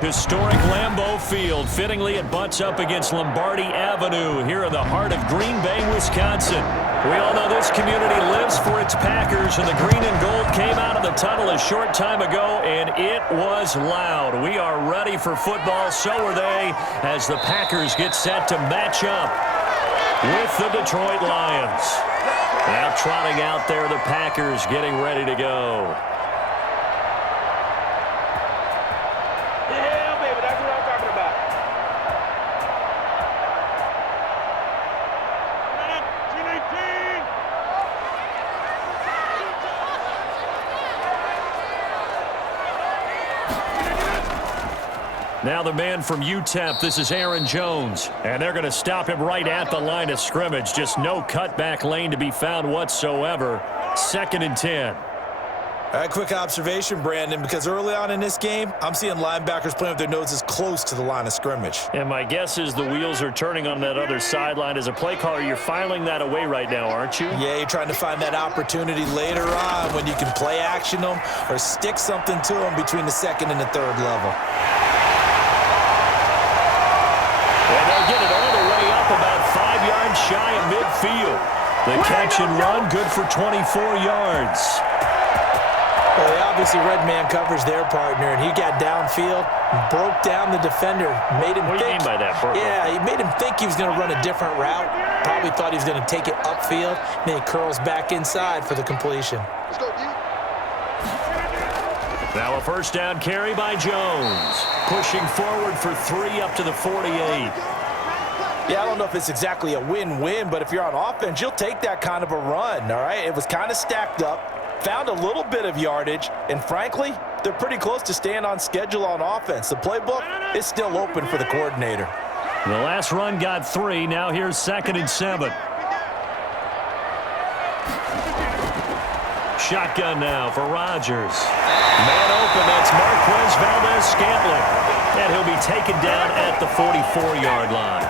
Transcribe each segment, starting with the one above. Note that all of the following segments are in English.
Historic Lambeau Field. Fittingly, it butts up against Lombardi Avenue here in the heart of Green Bay, Wisconsin. We all know this community lives for its Packers, and the green and gold came out of the tunnel a short time ago, and it was loud. We are ready for football. So are they, as the Packers get set to match up with the Detroit Lions. Now trotting out there, the Packers getting ready to go. Now the man from UTEP, this is Aaron Jones. And they're going to stop him right at the line of scrimmage. Just no cutback lane to be found whatsoever. 2nd and 10. All right, quick observation, Brandon, because early on in this game, I'm seeing linebackers playing with their noses close to the line of scrimmage. And my guess is the wheels are turning on that other sideline. As a play caller, you're filing that away right now, aren't you? Yeah, you're trying to find that opportunity later on when you can play action them or stick something to them between the 2nd and the 3rd level. And they'll get it all the way up about 5 yards shy of midfield. The catch and run, good for 24 yards. Well, they obviously read man coverage their partner, and he got downfield, broke down the defender, made him think. What do you mean by that, Burko? Yeah, he made him think he was going to run a different route. Probably thought he was going to take it upfield, and then he curls back inside for the completion. Let's go, dude. Now a first down carry by Jones. Pushing forward for 3 up to the 48. Yeah, I don't know if it's exactly a win-win, but if you're on offense, you'll take that kind of a run, all right? It was kind of stacked up. Found a little bit of yardage, and frankly, they're pretty close to staying on schedule on offense. The playbook is still open for the coordinator. The last run got 3. Now here's 2nd and 7. Shotgun now for Rodgers. Man open, that's Marquez Valdez-Scantling. And he'll be taken down at the 44-yard line.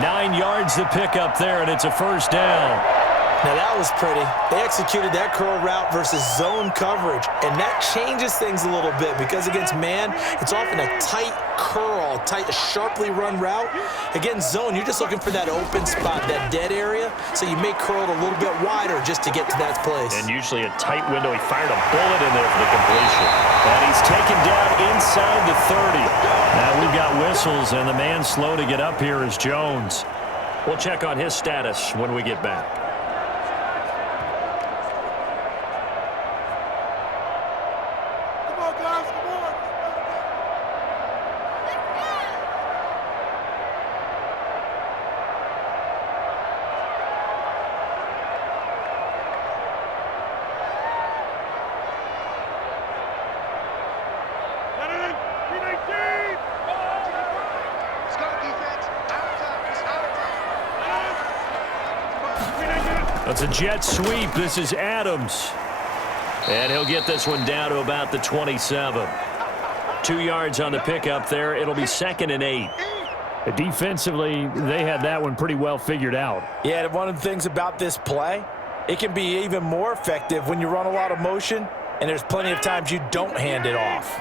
9 yards to pick up there, and it's a first down. Now, that was pretty. They executed that curl route versus zone coverage, and that changes things a little bit because against man, it's often a tight curl, a sharply run route. Against zone, you're just looking for that open spot, that dead area, so you may curl it a little bit wider just to get to that place. And usually a tight window. He fired a bullet in there for the completion. And he's taken down inside the 30. Now we've got whistles, and the man slow to get up here is Jones. We'll check on his status when we get back. It's a jet sweep. This is Adams. And he'll get this one down to about the 27. 2 yards on the pickup there. It'll be 2nd and 8. Defensively, they had that one pretty well figured out. Yeah, one of the things about this play, it can be even more effective when you run a lot of motion, and there's plenty of times you don't hand it off.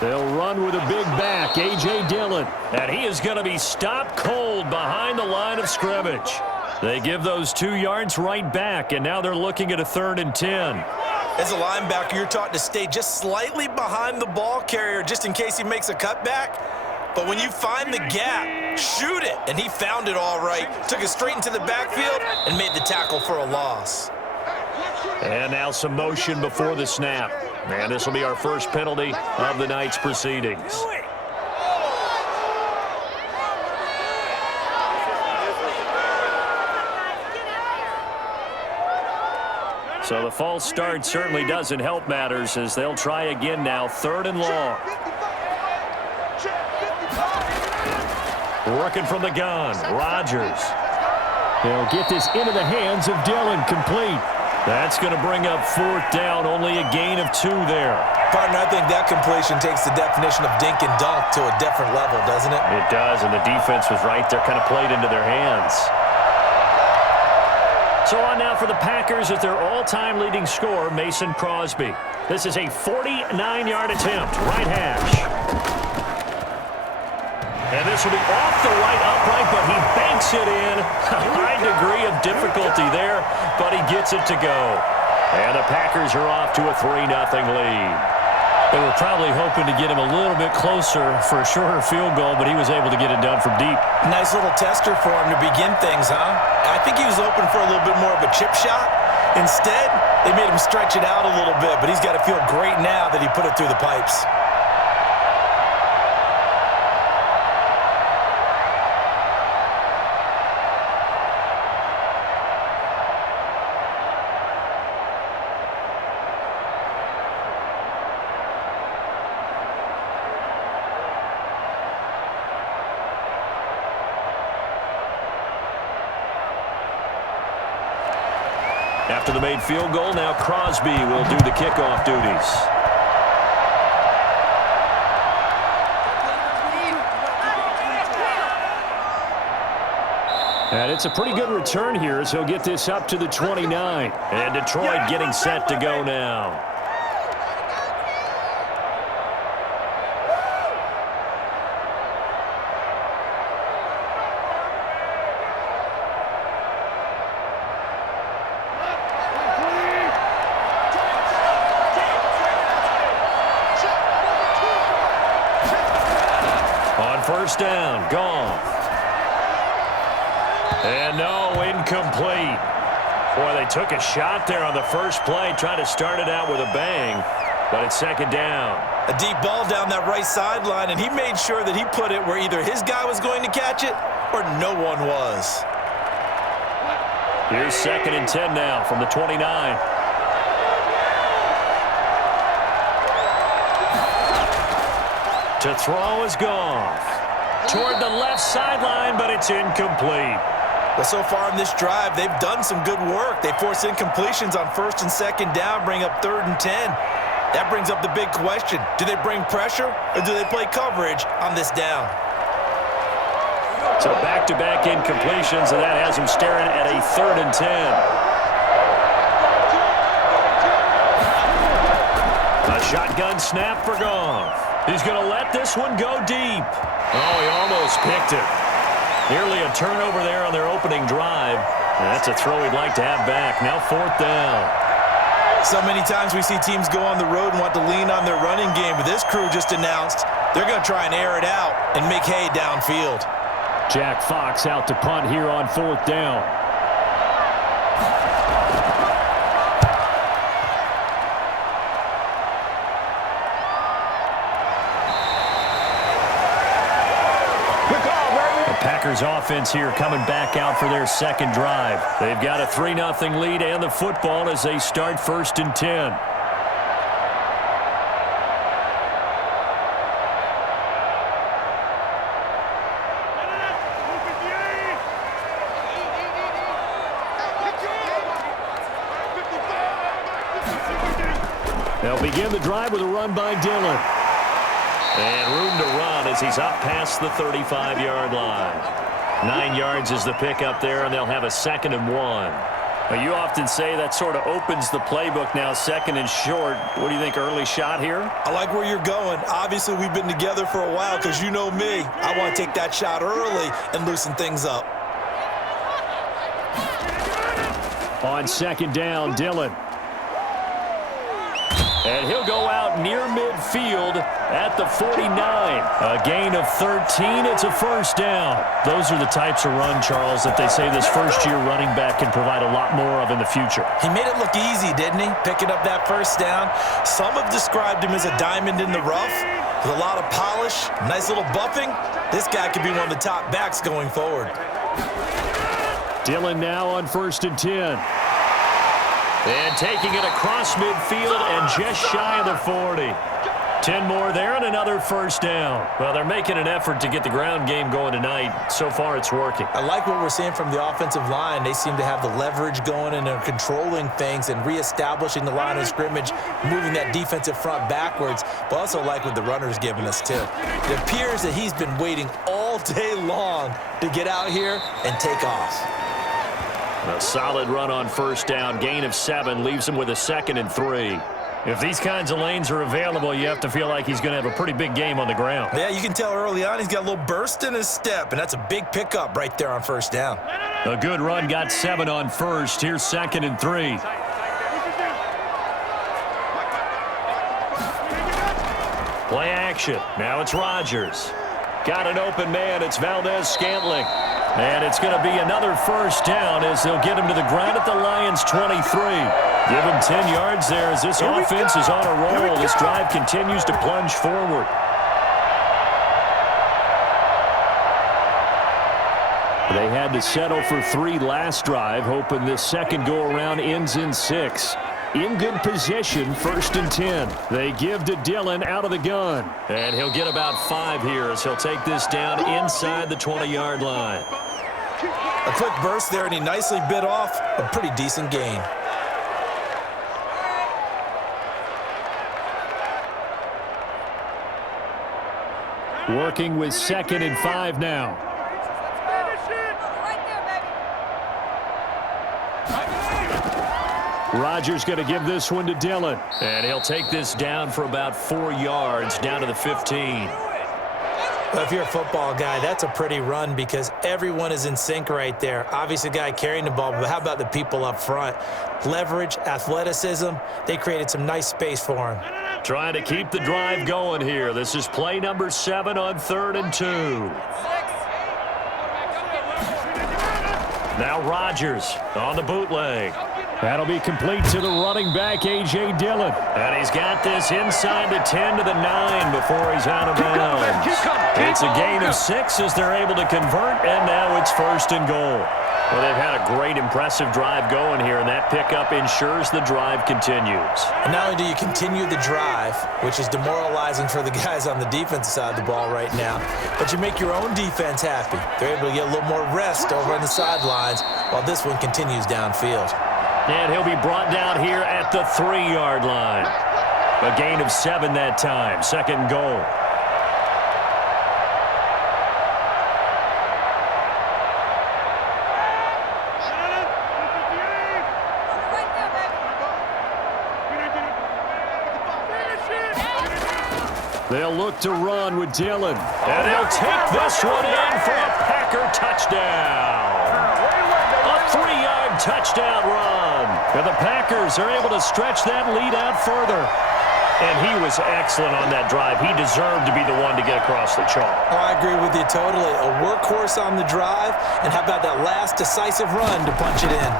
They'll run with a big back, A.J. Dillon. And he is going to be stopped cold behind the line of scrimmage. They give those 2 yards right back, and now they're looking at a 3rd and 10. As a linebacker, you're taught to stay just slightly behind the ball carrier just in case he makes a cutback. But when you find the gap, shoot it. And he found it all right. Took it straight into the backfield and made the tackle for a loss. And now some motion before the snap. And this will be our first penalty of the night's proceedings. So the false start certainly doesn't help matters as they'll try again now. 3rd and long. Working from the gun. Rodgers. They'll get this into the hands of Dillon. Complete. That's going to bring up 4th down. Only a gain of 2 there. Partner, I think that completion takes the definition of dink and dunk to a different level, doesn't it? It does, and the defense was right there, kind of played into their hands. So on now for the Packers at their all-time leading scorer, Mason Crosby. This is a 49-yard attempt, right hash. And this will be off the right upright, but he banks it in. A high degree of difficulty there, but he gets it to go. And the Packers are off to a 3-0 lead. They were probably hoping to get him a little bit closer for a shorter field goal, but he was able to get it done from deep. Nice little tester for him to begin things, huh? I think he was open for a little bit more of a chip shot. Instead, they made him stretch it out a little bit, but he's got to feel great now that he put it through the pipes. After the made field goal, now Crosby will do the kickoff duties. And it's a pretty good return here as he'll get this up to the 29. And Detroit getting set to go now. First down, Goff. And no, incomplete. Boy, they took a shot there on the first play, trying to start it out with a bang, but it's second down. A deep ball down that right sideline, and he made sure that he put it where either his guy was going to catch it or no one was. Here's 2nd and 10 now from the 29. To throw is Goff. Toward the left sideline, but it's incomplete. Well, so far in this drive, they've done some good work. They force incompletions on 1st and 2nd down, bring up 3rd and 10. That brings up the big question. Do they bring pressure, or do they play coverage on this down? So back-to-back incompletions, and that has them staring at a 3rd and 10. A shotgun snap for Goff. He's going to let this one go deep. Oh, he almost picked it. Nearly a turnover there on their opening drive. And that's a throw he'd like to have back. Now 4th down. So many times we see teams go on the road and want to lean on their running game, but this crew just announced they're going to try and air it out and make hay downfield. Jack Fox out to punt here on 4th down. Packers offense here coming back out for their second drive. They've got a 3-0 lead and the football as they start 1st and 10. They'll begin the drive with a run by Dillon. And room to run as he's up past the 35-yard line. 9 yards is the pickup there, and they'll have a 2nd and 1. Now, you often say that sort of opens the playbook now, 2nd and short. What do you think, early shot here? I like where you're going. Obviously, we've been together for a while because you know me. I want to take that shot early and loosen things up. On 2nd down, Dillon. And he'll go out near midfield at the 49. A gain of 13. It's a 1st down. Those are the types of run, Charles, that they say this first-year running back can provide a lot more of in the future. He made it look easy, didn't he? Picking up that 1st down. Some have described him as a diamond in the rough with a lot of polish, nice little buffing. This guy could be one of the top backs going forward. Dillon now on 1st and 10. And taking it across midfield and just shy of the 40. 10 more there and another 1st down. Well, they're making an effort to get the ground game going tonight. So far, it's working. I like what we're seeing from the offensive line. They seem to have the leverage going and are controlling things and reestablishing the line of scrimmage, moving that defensive front backwards, but also like what the runner's giving us, too. It appears that he's been waiting all day long to get out here and take off. A solid run on first down. Gain of 7 leaves him with a 2nd and 3. If these kinds of lanes are available, you have to feel like he's going to have a pretty big game on the ground. Yeah, you can tell early on he's got a little burst in his step, and that's a big pickup right there on first down. A good run, got 7 on first. Here's 2nd and 3. Play action. Now it's Rodgers. Got an open man. It's Valdez-Scantling. And it's going to be another first down as they'll get him to the ground at the Lions' 23. Give him 10 yards there as this offense is on a roll. This drive continues to plunge forward. They had to settle for 3 last drive, hoping this second go-around ends in 6. In good position, 1st and 10. They give to Dillon out of the gun. And he'll get about 5 here as he'll take this down inside the 20-yard line. A quick burst there, and he nicely bit off a pretty decent gain. Working with 2nd and 5 now. Rodgers going to give this one to Dillon. And he'll take this down for about 4 yards, down to the 15. Well, if you're a football guy, that's a pretty run because everyone is in sync right there. Obviously, the guy carrying the ball, but how about the people up front? Leverage, athleticism, they created some nice space for him. Trying to keep the drive going here. This is play number 7 on 3rd and 2. Now Rodgers on the bootleg. That'll be complete to the running back, A.J. Dillon. And he's got this inside the 10 to the 9 before he's out of bounds. It's a gain of 6 as they're able to convert, and now it's 1st and goal. Well, they've had a great, impressive drive going here, and that pickup ensures the drive continues. And not only do you continue the drive, which is demoralizing for the guys on the defensive side of the ball right now, but you make your own defense happy. They're able to get a little more rest over on the sidelines while this one continues downfield. And he'll be brought down here at the 3-yard line. A gain of 7 that time, 2nd and goal. They'll look to run with Dillon. And they'll take this one in for a Packer touchdown. A 3-yard touchdown run. And the Packers are able to stretch that lead out further. And he was excellent on that drive. He deserved to be the one to get across the chalk. Oh, I agree with you totally. A workhorse on the drive. And how about that last decisive run to punch it in?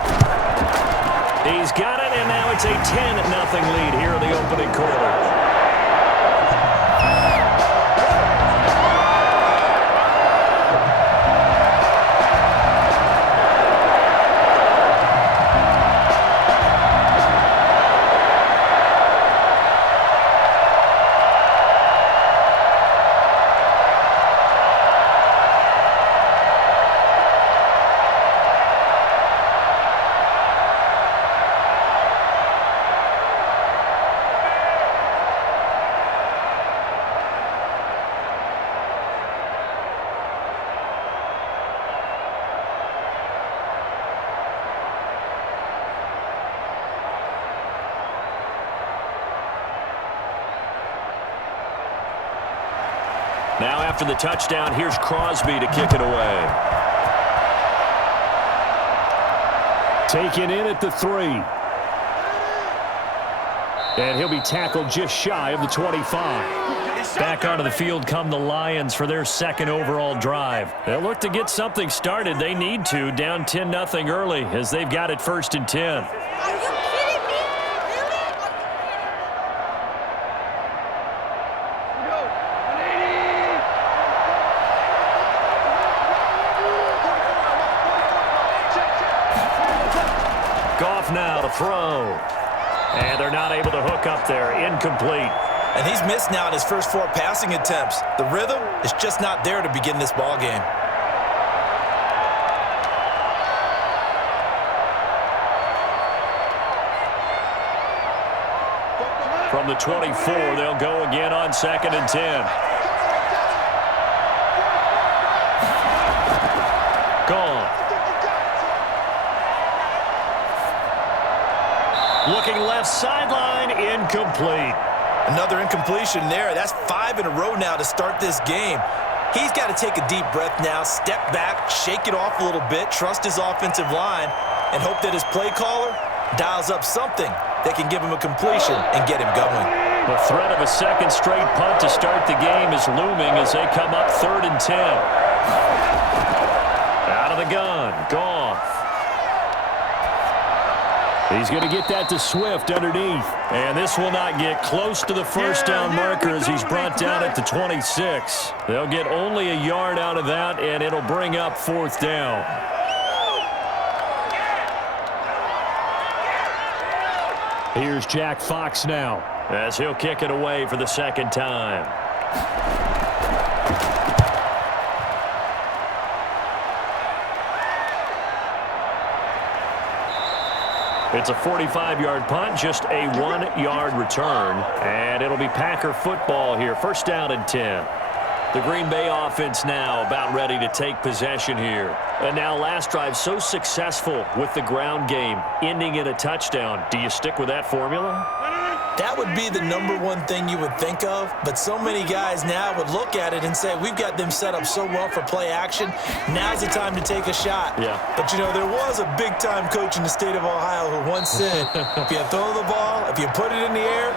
He's got it, and now it's a 10-0 lead here in the opening quarter. Now after the touchdown, here's Crosby to kick it away. Taken in at the 3. And he'll be tackled just shy of the 25. Back onto the field come the Lions for their 2nd overall drive. They'll look to get something started. They need to, down 10-0 early as they've got it 1st and 10. Goff now to throw. And they're not able to hook up there. Incomplete. And he's missed now in his first 4 passing attempts. The rhythm is just not there to begin this ball game. From the 24, they'll go again on 2nd and 10. Gone. looking left sideline, incomplete. Another incompletion there. That's 5 in a row now to start this game. He's got to take a deep breath now, step back, shake it off a little bit, trust his offensive line, and hope that his play caller dials up something that can give him a completion and get him going. The threat of a second straight punt to start the game is looming as they come up 3rd and 10. Out of the gun, Goff. He's going to get that to Swift underneath. And this will not get close to the first down marker as he's brought down at the 26. They'll get only a yard out of that, and it'll bring up 4th down. Here's Jack Fox now as he'll kick it away for the second time. It's a 45-yard punt, just a 1-yard return, and it'll be Packer football here. 1st down and 10. The Green Bay offense now about ready to take possession here. And now last drive so successful with the ground game, ending in a touchdown. Do you stick with that formula? That would be the #1 thing you would think of, but so many guys now would look at it and say, we've got them set up so well for play action, now's the time to take a shot. Yeah. But, you know, there was a big-time coach in the state of Ohio who once said, if you throw the ball, if you put it in the air,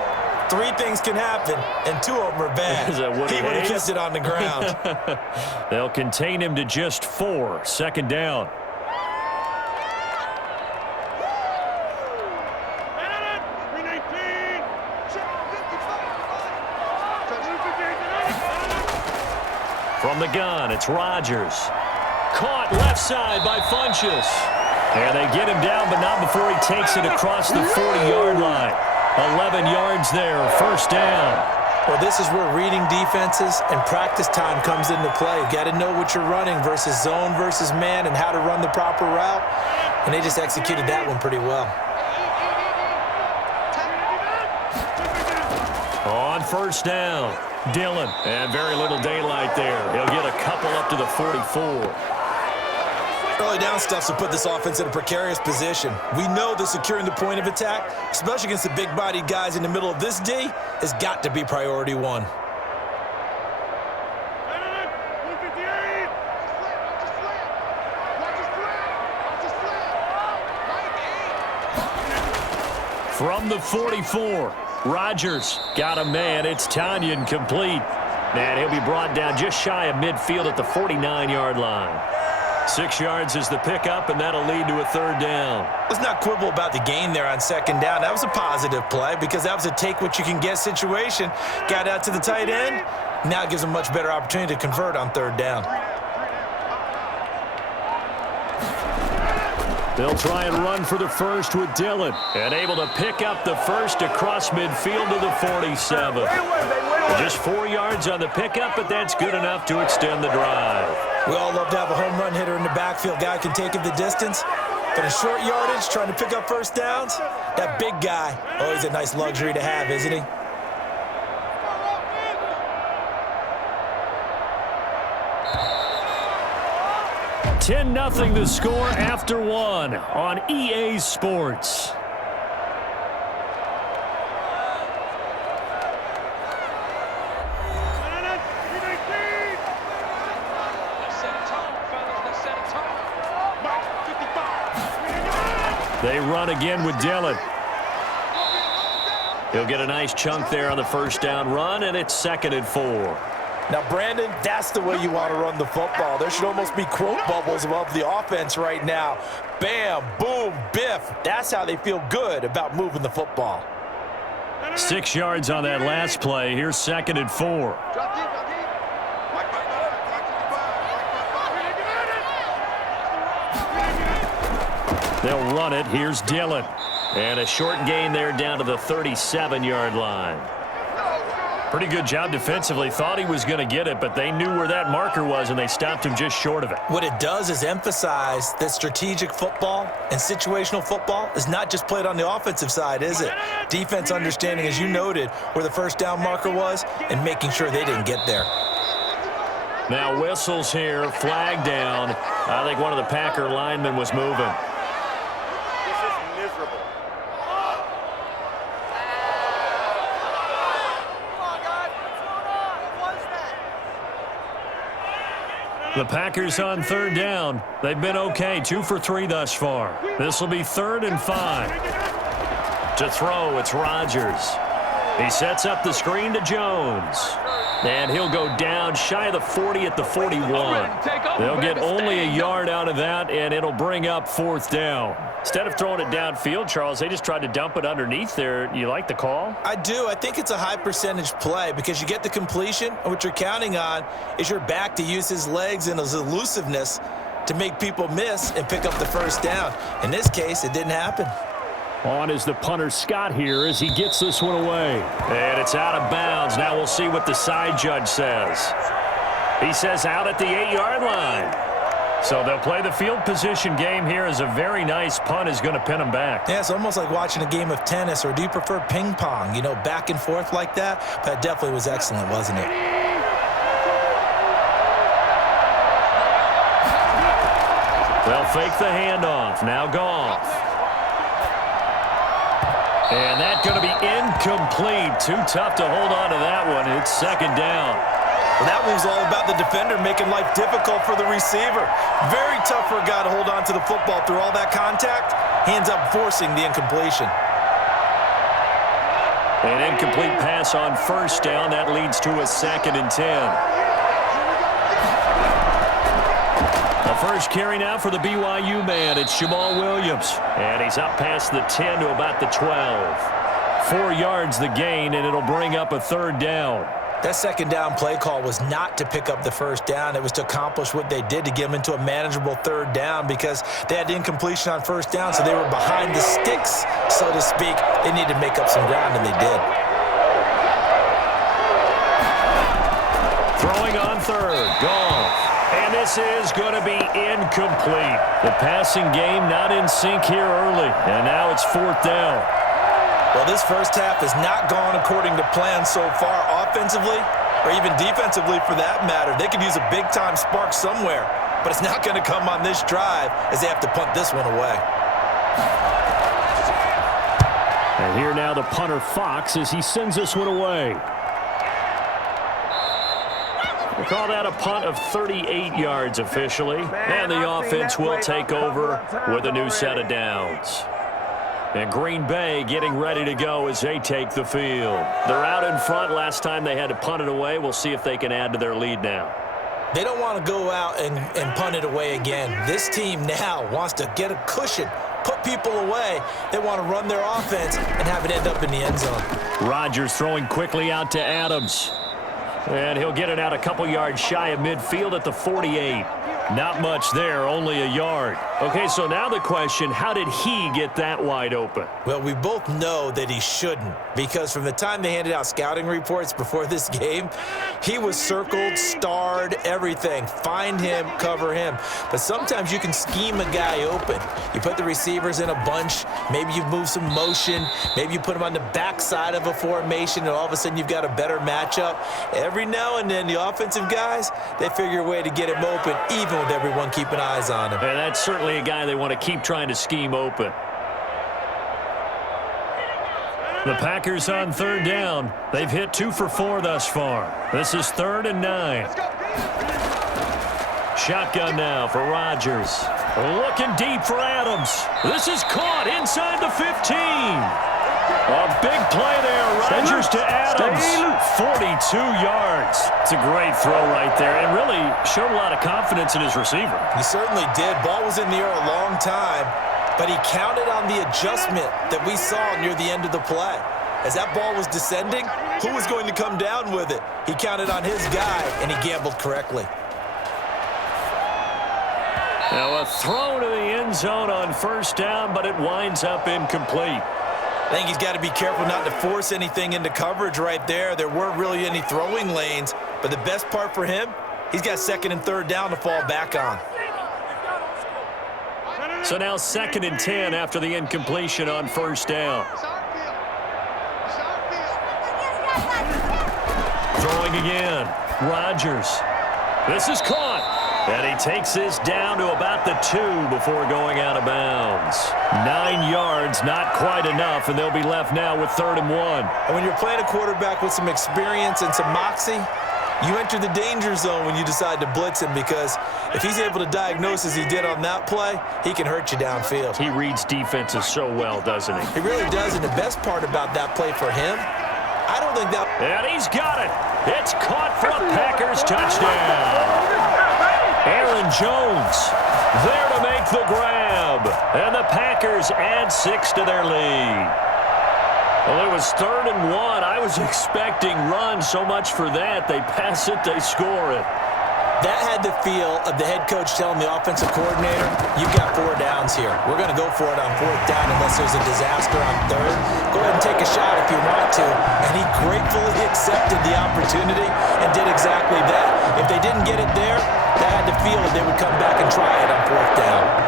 3 things can happen, and 2 of them are bad. He would have kept it on the ground. They'll contain him to just 4. 2nd down. From the gun, it's Rodgers. Caught left side by Funchess. And they get him down, but not before he takes it across the 40-yard line. 11 yards there, 1st down. Well, this is where reading defenses and practice time comes into play. Got to know what you're running versus zone versus man and how to run the proper route. And they just executed that one pretty well. On 1st down, Dillon. And very little daylight there. He'll get a couple up to the 44. Early down stuff to put this offense in a precarious position. We know that securing the point of attack, especially against the big-bodied guys in the middle of this D, has got to be priority 1. From the 44, Rodgers got a man. It's Tanyan complete. And he'll be brought down just shy of midfield at the 49-yard line. 6 yards is the pickup, and that'll lead to a 3rd down. Let's not quibble about the gain there on 2nd down. That was a positive play because that was a take-what-you-can-get situation. Got out to the tight end. Now it gives them a much better opportunity to convert on 3rd down. They'll try and run for the first with Dillon. And able to pick up the first across midfield to the 47. Just 4 yards on the pickup, but that's good enough to extend the drive. We all love to have a home run hitter in the backfield. Guy can take it the distance. But in short yardage, trying to pick up 1st downs, that big guy, always a nice luxury to have, isn't he? $10-0 the score after 1 on EA Sports. They run again with Dillon. He'll get a nice chunk there on the 1st down run, and it's 2nd and 4. Now, Brandon, that's the way you want to run the football. There should almost be quote bubbles above the offense right now. Bam, boom, biff. That's how they feel good about moving the football. 6 yards on that last play. Here's 2nd and 4. They'll run it. Here's Dillon. And a short gain there down to the 37-yard line. Pretty good job defensively. Thought he was going to get it, but they knew where that marker was, and they stopped him just short of it. What it does is emphasize that strategic football and situational football is not just played on the offensive side, is it? Defense understanding, as you noted, where the 1st down marker was and making sure they didn't get there. Now whistles here, flag down. I think one of the Packer linemen was moving. The Packers on third down. They've been okay, 2 for 3 thus far. This will be 3rd and 5. To throw, it's Rodgers. He sets up the screen to Jones. And he'll go down shy of the 40 at the 41. They'll get only a yard out of that, and it'll bring up 4th down. Instead of throwing it downfield, Charles, they just tried to dump it underneath there. You like the call? I do. I think it's a high percentage play because you get the completion, and what you're counting on is your back to use his legs and his elusiveness to make people miss and pick up the first down. In this case, it didn't happen. On is the punter Scott here as he gets this one away. And it's out of bounds. Now we'll see what the side judge says. He says out at the 8-yard line. So they'll play the field position game here as a very nice punt is going to pin them back. Yeah, it's almost like watching a game of tennis, or do you prefer ping pong? You know, back and forth like that? That definitely was excellent, wasn't it? They'll fake the handoff. Now Goff. And that's going to be incomplete. Too tough to hold on to that one. It's 2nd down. Well, that one was all about the defender making life difficult for the receiver. Very tough for a guy to hold on to the football through all that contact. He ends up forcing the incompletion. An incomplete pass on 1st down. That leads to a 2nd and 10. First carry now for the BYU man. It's Jamal Williams. And he's up past the 10 to about the 12. 4 yards the gain, and it'll bring up a 3rd down. That 2nd down play call was not to pick up the 1st down. It was to accomplish what they did to get them into a manageable 3rd down because they had incompletion on 1st down, so they were behind the sticks, so to speak. They needed to make up some ground, and they did. Throwing on 3rd. Goff. And this is going to be incomplete. The passing game not in sync here early. And now it's 4th down. Well, this first half has not gone according to plan so far offensively or even defensively for that matter. They could use a big-time spark somewhere, but it's not going to come on this drive as they have to punt this one away. And here now the punter Fox as he sends this one away. We'll call that a punt of 38 yards officially. And the offense will take over with a new set of downs. And Green Bay getting ready to go as they take the field. They're out in front. Last time they had to punt it away. We'll see if they can add to their lead now. They don't want to go out and punt it away again. This team now wants to get a cushion, put people away. They want to run their offense and have it end up in the end zone. Rodgers throwing quickly out to Adams. And he'll get it out a couple yards shy of midfield at the 48. Not much there, only a yard. Okay, so now the question, how did he get that wide open? Well, we both know that he shouldn't, because from the time they handed out scouting reports before this game, he was circled, starred, everything. Find him, cover him. But sometimes you can scheme a guy open. You put the receivers in a bunch, maybe you move some motion, maybe you put them on the backside of a formation, and all of a sudden you've got a better matchup. Every now and then, the offensive guys, they figure a way to get him open, even with everyone keeping eyes on him. And that's certainly a guy they want to keep trying to scheme open. The Packers on 3rd down. They've hit 2 for 4 thus far. This is 3rd and 9. Shotgun now for Rodgers. Looking deep for Adams. This is caught inside the 15. A big play there. Rodgers to Adams. 42 yards. It's a great throw right there and really showed a lot of confidence in his receiver. He certainly did. Ball was in the air a long time, but he counted on the adjustment that we saw near the end of the play. As that ball was descending, who was going to come down with it? He counted on his guy, and he gambled correctly. Now a throw to the end zone on 1st down, but it winds up incomplete. I think he's got to be careful not to force anything into coverage right there. There weren't really any throwing lanes, but the best part for him, he's got 2nd and 3rd down to fall back on. So now 2nd and 10 after the incompletion on 1st down. Throwing again. Rodgers. This is caught. And he takes this down to about the 2 before going out of bounds. 9 yards, not quite enough, and they'll be left now with 3rd and 1. And when you're playing a quarterback with some experience and some moxie, You enter the danger zone when you decide to blitz him, because if he's able to diagnose as he did on that play, he can hurt you downfield. He reads defenses so well, doesn't he? He really does, and the best part about that play for him, I don't think that... And he's got it. It's caught for a Packers touchdown. Aaron Jones there to make the grab. And the Packers add 6 to their lead. Well, it was 3rd and 1. I was expecting run, so much for that. They pass it, they score it. That had the feel of the head coach telling the offensive coordinator, you've got 4 downs here. We're going to go for it on 4th down unless there's a disaster on 3rd. Go ahead and take a shot if you want to. And he gratefully accepted the opportunity and did exactly that. If they didn't get it there, that had the feel that they would come back and try it on 4th down.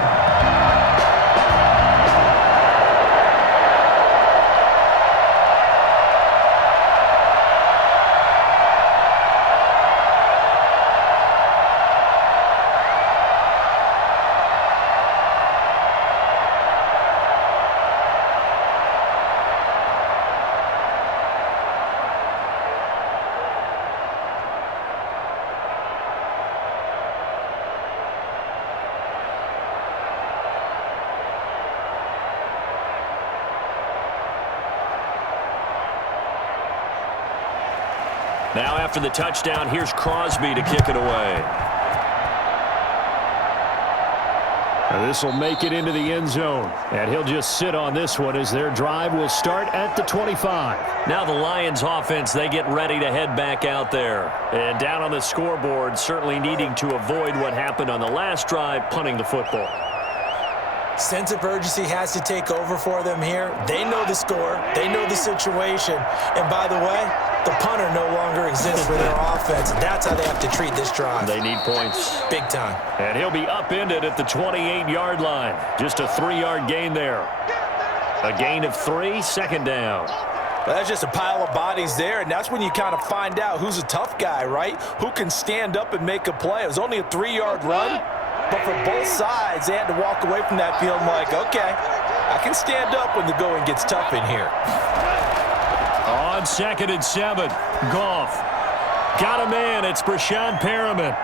Now after the touchdown, here's Crosby to kick it away. This will make it into the end zone. And he'll just sit on this one as their drive will start at the 25. Now the Lions offense, they get ready to head back out there. And down on the scoreboard, certainly needing to avoid what happened on the last drive, punting the football. Sense of urgency has to take over for them here. They know the score. They know the situation. And by the way, the punter no longer exists for their offense. That's how they have to treat this drive. They need points. Big time. And he'll be upended at the 28-yard line. Just a 3-yard gain there. A gain of 3, 2nd down. Well, that's just a pile of bodies there, and that's when you kind of find out who's a tough guy, right? Who can stand up and make a play. It was only a 3-yard run, but for both sides, they had to walk away from that feeling like, okay, I can stand up when the going gets tough in here. On 2nd and 7, Goff got a man. It's Brashad Perriman.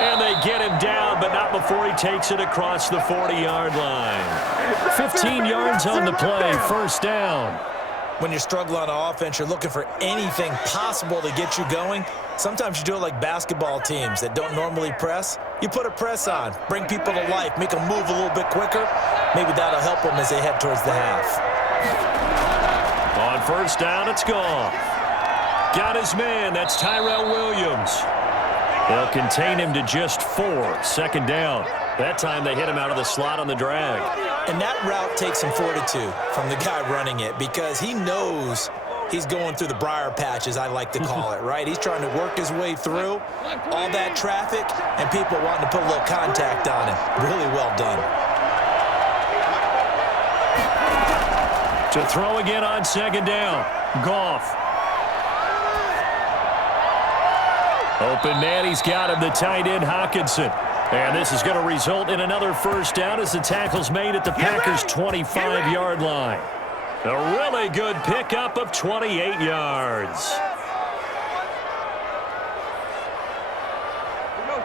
And they get him down, but not before he takes it across the 40-yard line. 15 yards on the play, 1st down. When you're struggling on offense, you're looking for anything possible to get you going. Sometimes you do it like basketball teams that don't normally press. You put a press on, bring people to life, make them move a little bit quicker. Maybe that'll help them as they head towards the half. On 1st down, it's Goff. Got his man. That's Tyrell Williams. They'll contain him to just 4. 2nd down. That time they hit him out of the slot on the drag. And that route takes some fortitude from the guy running it, because he knows he's going through the briar patch, as I like to call it, right? He's trying to work his way through all that traffic and people wanting to put a little contact on him. Really well done. To throw again on 2nd down. Goff. Open man, he's got him, the tight end, Hockenson. And this is going to result in another 1st down as the tackle's made at the Packers' 25-yard line. A really good pickup of 28 yards.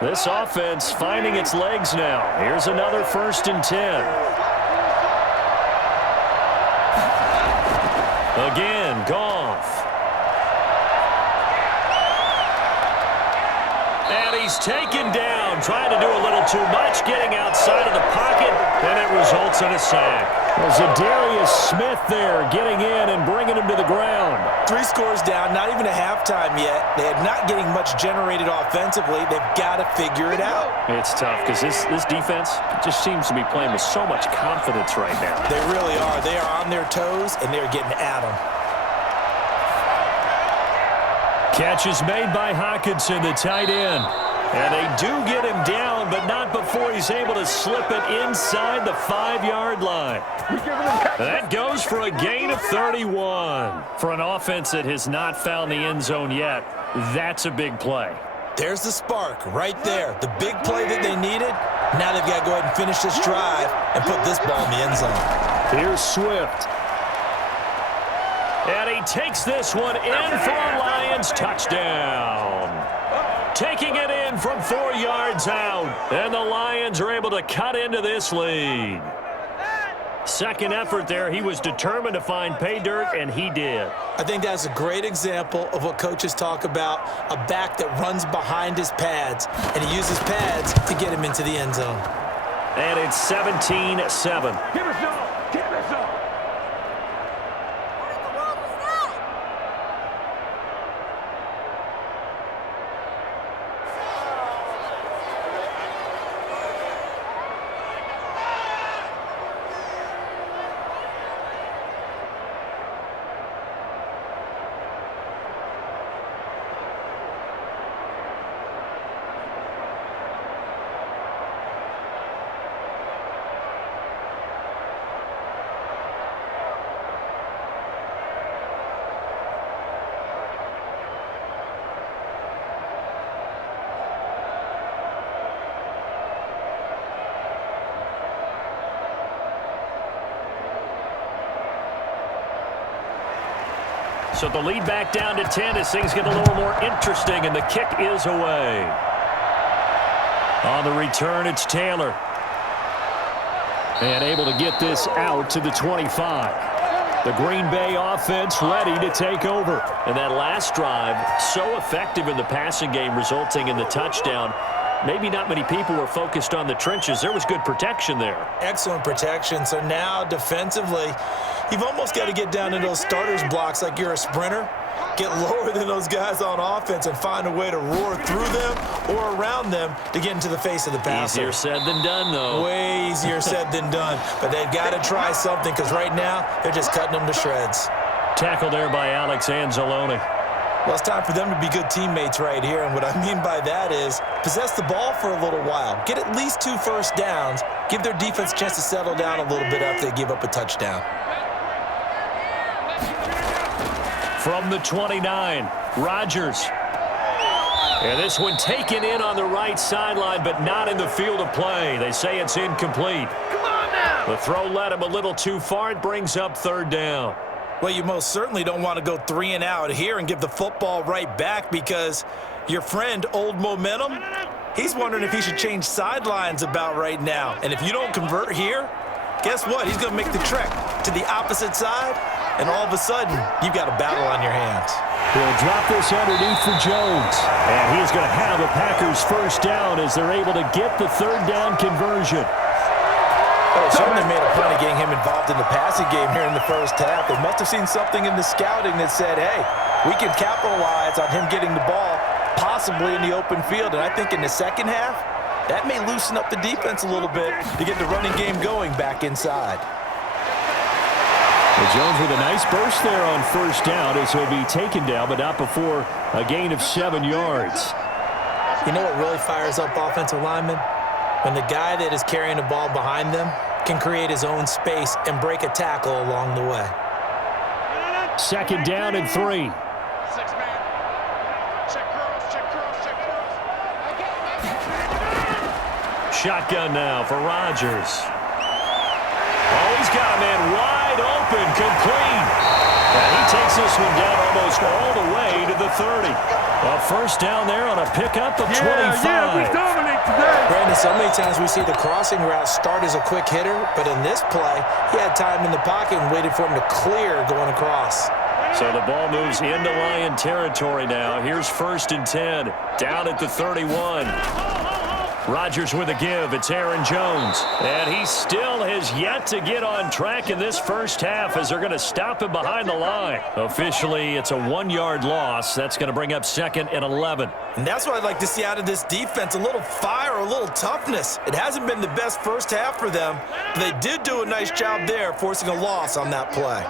This offense finding its legs now. Here's another 1st and 10. Again, Goff. And he's taken down, trying to do a little too much, getting outside of the pocket, and it results in a sack. There's a Darius Smith there getting in and bringing him to the ground. 3 scores down, not even a halftime yet. They are not getting much generated offensively. They've got to figure it out. It's tough because this defense just seems to be playing with so much confidence right now. They really are. They are on their toes, and they're getting at them. Catch is made by Hockenson, the tight end. And they do get him down, but not before he's able to slip it inside the 5-yard line. That goes for a gain of 31. For an offense that has not found the end zone yet, that's a big play. There's the spark right there. The big play that they needed. Now they've got to go ahead and finish this drive and put this ball in the end zone. Here's Swift. And he takes this one in for a Lions touchdown. Taking it in from 4 yards out. And the Lions are able to cut into this lead. Second effort there. He was determined to find pay dirt, and he did. I think that's a great example of what coaches talk about, a back that runs behind his pads, and he uses pads to get him into the end zone. And it's 17-7. Give us up! Give us up! So the lead back down to 10 as things get a little more interesting, and the kick is away. On the return, it's Taylor. And able to get this out to the 25. The Green Bay offense ready to take over. And that last drive, so effective in the passing game, resulting in the touchdown. Maybe not many people were focused on the trenches. There was good protection there. Excellent protection. So now defensively, you've almost got to get down to those starters blocks like you're a sprinter. Get lower than those guys on offense and find a way to roar through them or around them to get into the face of the passer. Easier said than done, though. Way easier said than done. But they've got to try something because right now they're just cutting them to shreds. Tackle there by Alex Anzalone. Well, it's time for them to be good teammates right here. And what I mean by that is possess the ball for a little while. Get at least 2 first downs. Give their defense a chance to settle down a little bit after they give up a touchdown. From the 29, Rodgers. And this one taken in on the right sideline, but not in the field of play. They say it's incomplete. Come on now! The throw led him a little too far. It brings up third down. Well, you most certainly don't want to go 3 and out here and give the football right back because your friend, Old Momentum, he's wondering if he should change sidelines about right now. And if you don't convert here, guess what? He's going to make the trek to the opposite side, and all of a sudden, you've got a battle on your hands. He'll drop this underneath for Jones. And he's going to have the Packers first down as they're able to get the third down conversion. Well, they certainly made a point of getting him involved in the passing game here in the first half. They must have seen something in the scouting that said, hey, we can capitalize on him getting the ball possibly in the open field. And I think in the second half, that may loosen up the defense a little bit to get the running game going back inside. Well, Jones with a nice burst there on first down as he'll be taken down, but not before a gain of 7 yards. You know what really fires up offensive linemen? When the guy that is carrying the ball behind them can create his own space and break a tackle along the way. Second down and 3. 6-man. Check cross, check cross, check cross. Shotgun now for Rodgers. Oh, he's got a man wide open, complete. And he takes this one down almost all the way to the 30. A first down there on a pickup of 25. Yeah, we dominate today. Brandon, so many times we see the crossing route start as a quick hitter, but in this play, he had time in the pocket and waited for him to clear going across. So the ball moves into Lion territory now. Here's first and 10, down at the 31. Rodgers with a give. It's Aaron Jones. And he still has yet to get on track in this first half as they're going to stop him behind the line. Officially, it's a 1-yard loss. That's going to bring up second and 11. And that's what I'd like to see out of this defense, a little fire, a little toughness. It hasn't been the best first half for them, but they did do a nice job there forcing a loss on that play.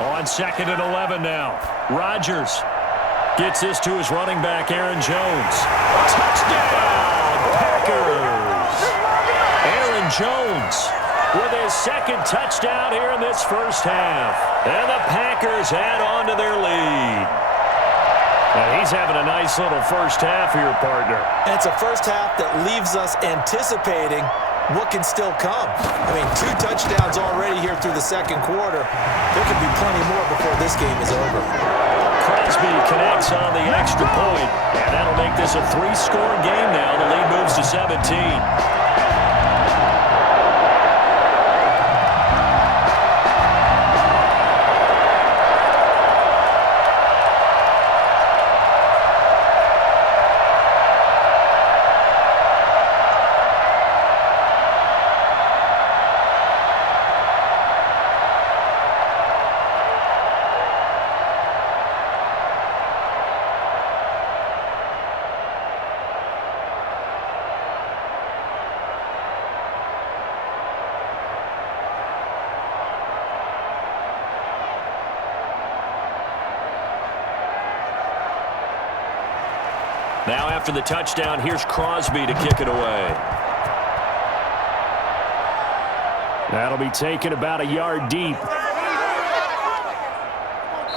On second and 11 now. Rodgers gets this to his running back, Aaron Jones. Touchdown, Packers! Aaron Jones with his second touchdown here in this first half. And the Packers add on to their lead. And he's having a nice little first half here, partner. And it's a first half that leaves us anticipating what can still come. I mean, 2 touchdowns already here through the second quarter. There could be plenty more before this game is over. Crosby connects on the extra point, and that'll make this a 3-score game now. The lead moves to 17. Now after the touchdown, here's Crosby to kick it away. That'll be taken about a yard deep.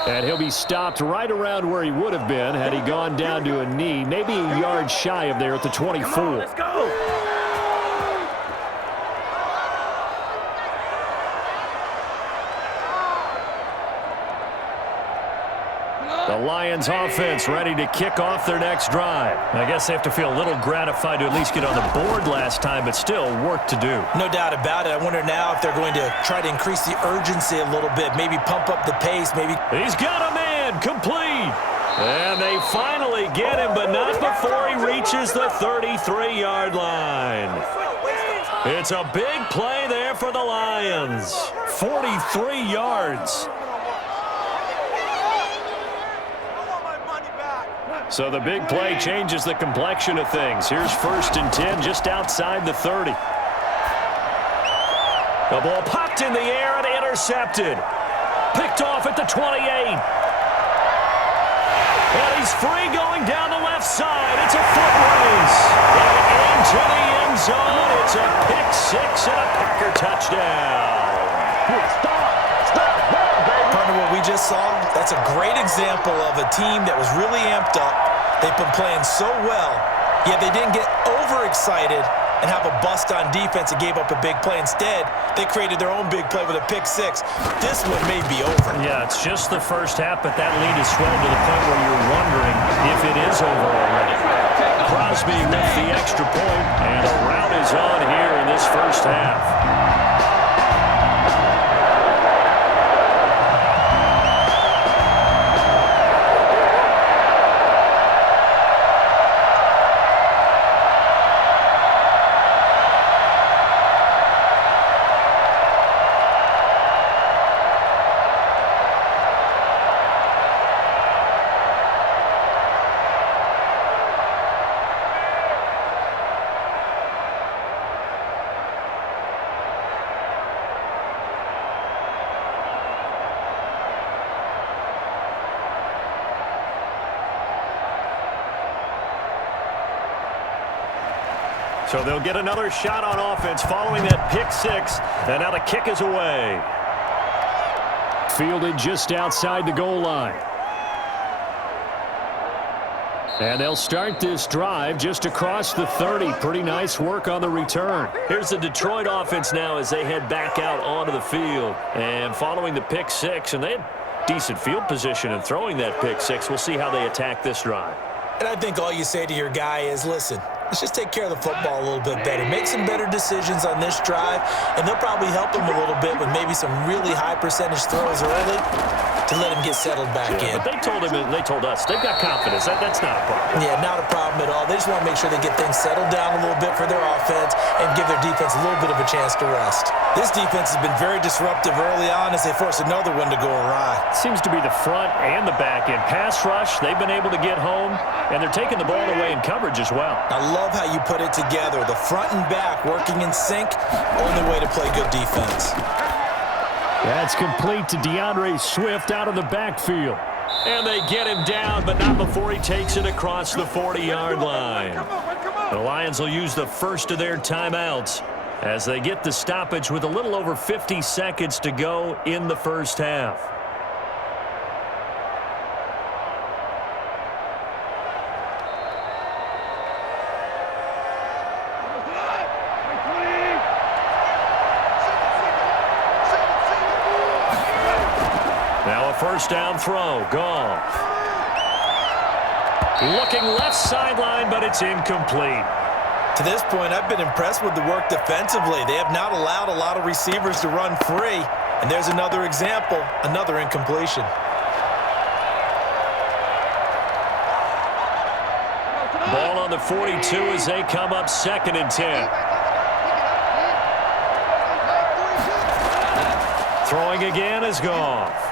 And he'll be stopped right around where he would have been had he gone down to a knee, maybe a yard shy of there at the 24. Come on, let's go. The Lions offense ready to kick off their next drive. I guess they have to feel a little gratified to at least get on the board last time, but still work to do. No doubt about it. I wonder now if they're going to try to increase the urgency a little bit, maybe pump up the pace, maybe. He's got a man, complete. And they finally get him, but not before he reaches the 33-yard line. It's a big play there for the Lions. 43 yards. So the big play changes the complexion of things. Here's 1st and 10 just outside the 30. The ball popped in the air and intercepted. Picked off at the 28. And he's free going down the left side. It's a foot race. And into the end zone. It's a pick-6 and a Packer touchdown. Partner, what we just saw, that's a great example of a team that was really amped up. They've been playing so well, yet they didn't get overexcited and have a bust on defense and gave up a big play. Instead, they created their own big play with a pick-6. This one may be over. Yeah, it's just the first half, but that lead has swelled to the point where you're wondering if it is over already. Crosby with the extra point, and a rout is on here in this first half. So they'll get another shot on offense following that pick-6, and now the kick is away. Fielded just outside the goal line. And they'll start this drive just across the 30. Pretty nice work on the return. Here's the Detroit offense now as they head back out onto the field. And following the pick-6, and they had decent field position in throwing that pick-6. We'll see how they attack this drive. And I think all you say to your guy is, listen, let's just take care of the football a little bit better. Make some better decisions on this drive, and they'll probably help him a little bit with maybe some really high percentage throws early to let him get settled back in. But they told him and they told us they've got confidence. That's not a problem. Yeah, not a problem at all. They just want to make sure they get things settled down a little bit for their offense and give their defense a little bit of a chance to rest. This defense has been very disruptive early on as they force another one to go awry. Seems to be the front and the back end. Pass rush, they've been able to get home, and they're taking the ball away in coverage as well. I love how you put it together. The front and back working in sync, only way to play good defense. That's complete to DeAndre Swift out of the backfield. And they get him down, but not before he takes it across the 40-yard line. The Lions will use the first of their timeouts as they get the stoppage with a little over 50 seconds to go in the first half. Now a first down throw. Goff. Looking left sideline, but it's incomplete. To this point, I've been impressed with the work defensively. They have not allowed a lot of receivers to run free. And there's another example, another incompletion. Ball on the 42 as they come up 2nd and 10. Throwing again is Goff.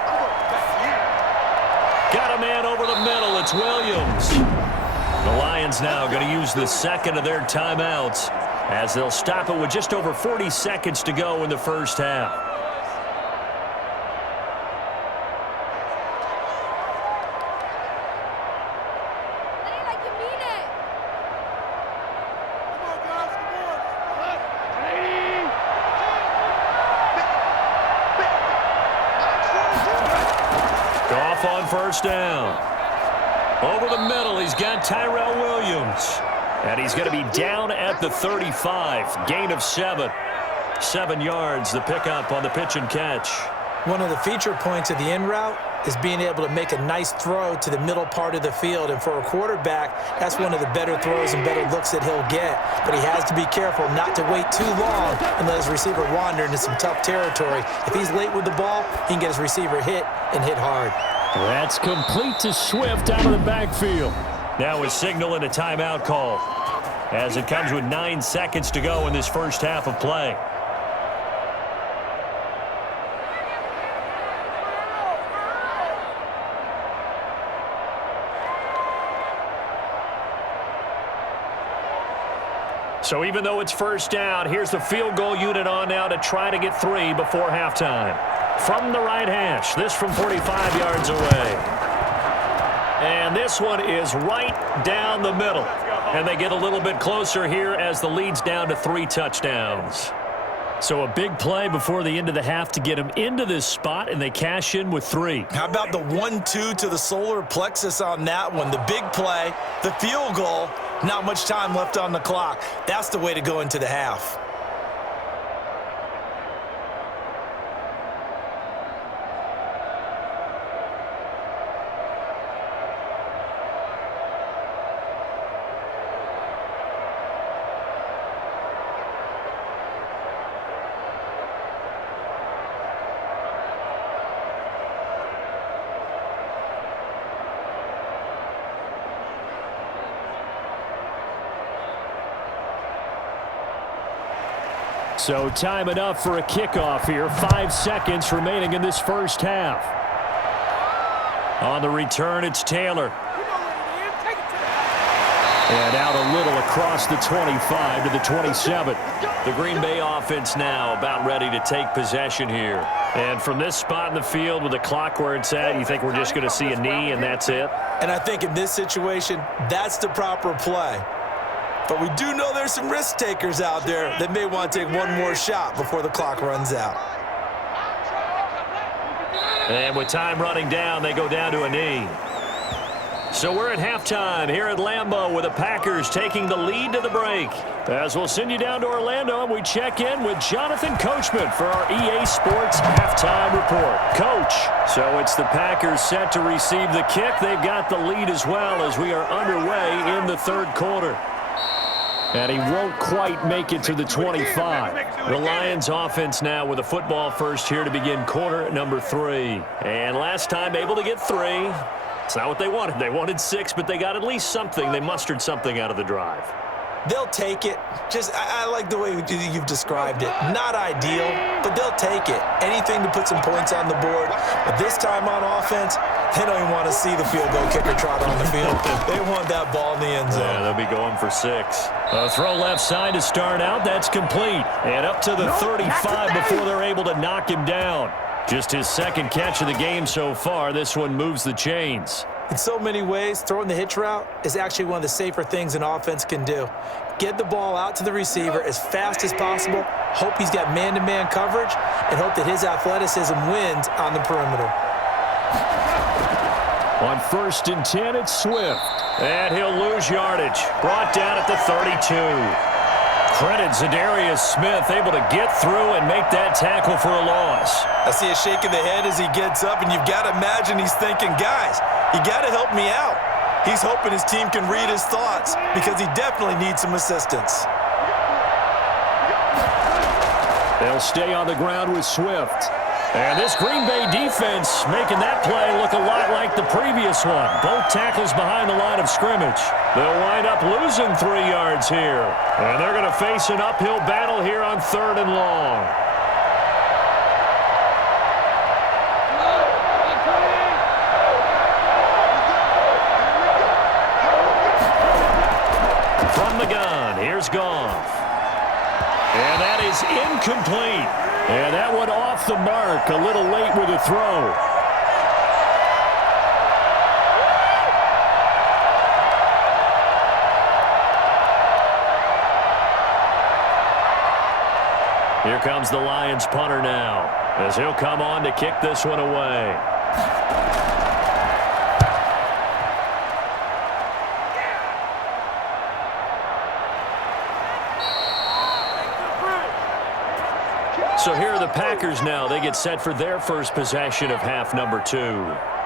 Got a man over the middle. It's Williams. The Lions now going to use the second of their timeouts as they'll stop it with just over 40 seconds to go in the first half. Goff on first down. Over the middle, he's got Tyrell Williams. And he's going to be down at the 35. Gain of 7. 7 yards, the pickup on the pitch and catch. One of the feature points of the in route is being able to make a nice throw to the middle part of the field. And for a quarterback, that's one of the better throws and better looks that he'll get. But he has to be careful not to wait too long and let his receiver wander into some tough territory. If he's late with the ball, he can get his receiver hit and hit hard. That's complete to Swift out of the backfield. Now a signal and a timeout call as it comes with 9 seconds to go in this first half of play. So even though it's first down, here's the field goal unit on now to try to get 3 before halftime. From the right hash, this from 45 yards away. And this one is right down the middle. And they get a little bit closer here as the lead's down to 3 touchdowns. So a big play before the end of the half to get them into this spot, and they cash in with 3. How about the 1-2 to the solar plexus on that one? The big play, the field goal, not much time left on the clock. That's the way to go into the half. So time enough for a kickoff here. 5 seconds remaining in this first half. On the return, it's Taylor. And out a little across the 25 to the 27. The Green Bay offense now about ready to take possession here. And from this spot in the field with the clock where it's at, you think we're just going to see a knee and that's it? And I think in this situation, that's the proper play. But we do know there's some risk takers out there that may want to take one more shot before the clock runs out. And with time running down, they go down to a knee. So we're at halftime here at Lambeau with the Packers taking the lead to the break. As we'll send you down to Orlando, and we check in with Jonathan Coachman for our EA Sports halftime report. Coach, so it's the Packers set to receive the kick. They've got the lead as well as we are underway in the third quarter. And he won't quite make it to the 25. The Lions offense now with a football first here to begin quarter number 3. And last time able to get 3. It's not what they wanted. They wanted 6, but they got at least something. They mustered something out of the drive. They'll take it. I like the way you've described it. Not ideal, but they'll take it. Anything to put some points on the board. But this time on offense, they don't even want to see the field goal kicker trot on the field. They want that ball in the end zone. Yeah, they'll be going for 6. A throw left side to start out. That's complete. And up to the 35 before they're able to knock him down. Just his second catch of the game so far. This one moves the chains. In so many ways, throwing the hitch route is actually one of the safer things an offense can do. Get the ball out to the receiver as fast as possible, hope he's got man-to-man coverage, and hope that his athleticism wins on the perimeter. On 1st and 10, it's Swift. And he'll lose yardage. Brought down at the 32. Credit Zadarius Smith able to get through and make that tackle for a loss. I see a shake of the head as he gets up, and you've got to imagine he's thinking, guys, you got to help me out. He's hoping his team can read his thoughts because he definitely needs some assistance. They'll stay on the ground with Swift. And this Green Bay defense making that play look a lot like the previous one. Both tackles behind the line of scrimmage. They'll wind up losing 3 yards here. And they're going to face an uphill battle here on 3rd and long. From the gun, here's Goff. And that is incomplete. And that one off the mark, a little late with a throw. Here comes the Lions punter now, as he'll come on to kick this one away. So here are the Packers now. They get set for their first possession of half number 2.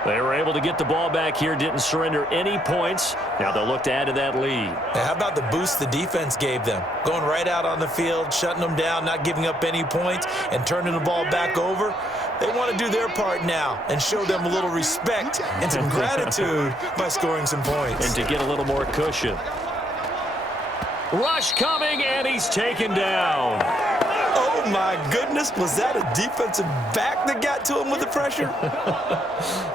They were able to get the ball back here, didn't surrender any points. Now they'll look to add to that lead. Now, how about the boost the defense gave them? Going right out on the field, shutting them down, not giving up any points, and turning the ball back over. They want to do their part now and show them a little respect and some gratitude by scoring some points. And to get a little more cushion. Rush coming, and he's taken down. Oh, my goodness. Was that a defensive back that got to him with the pressure?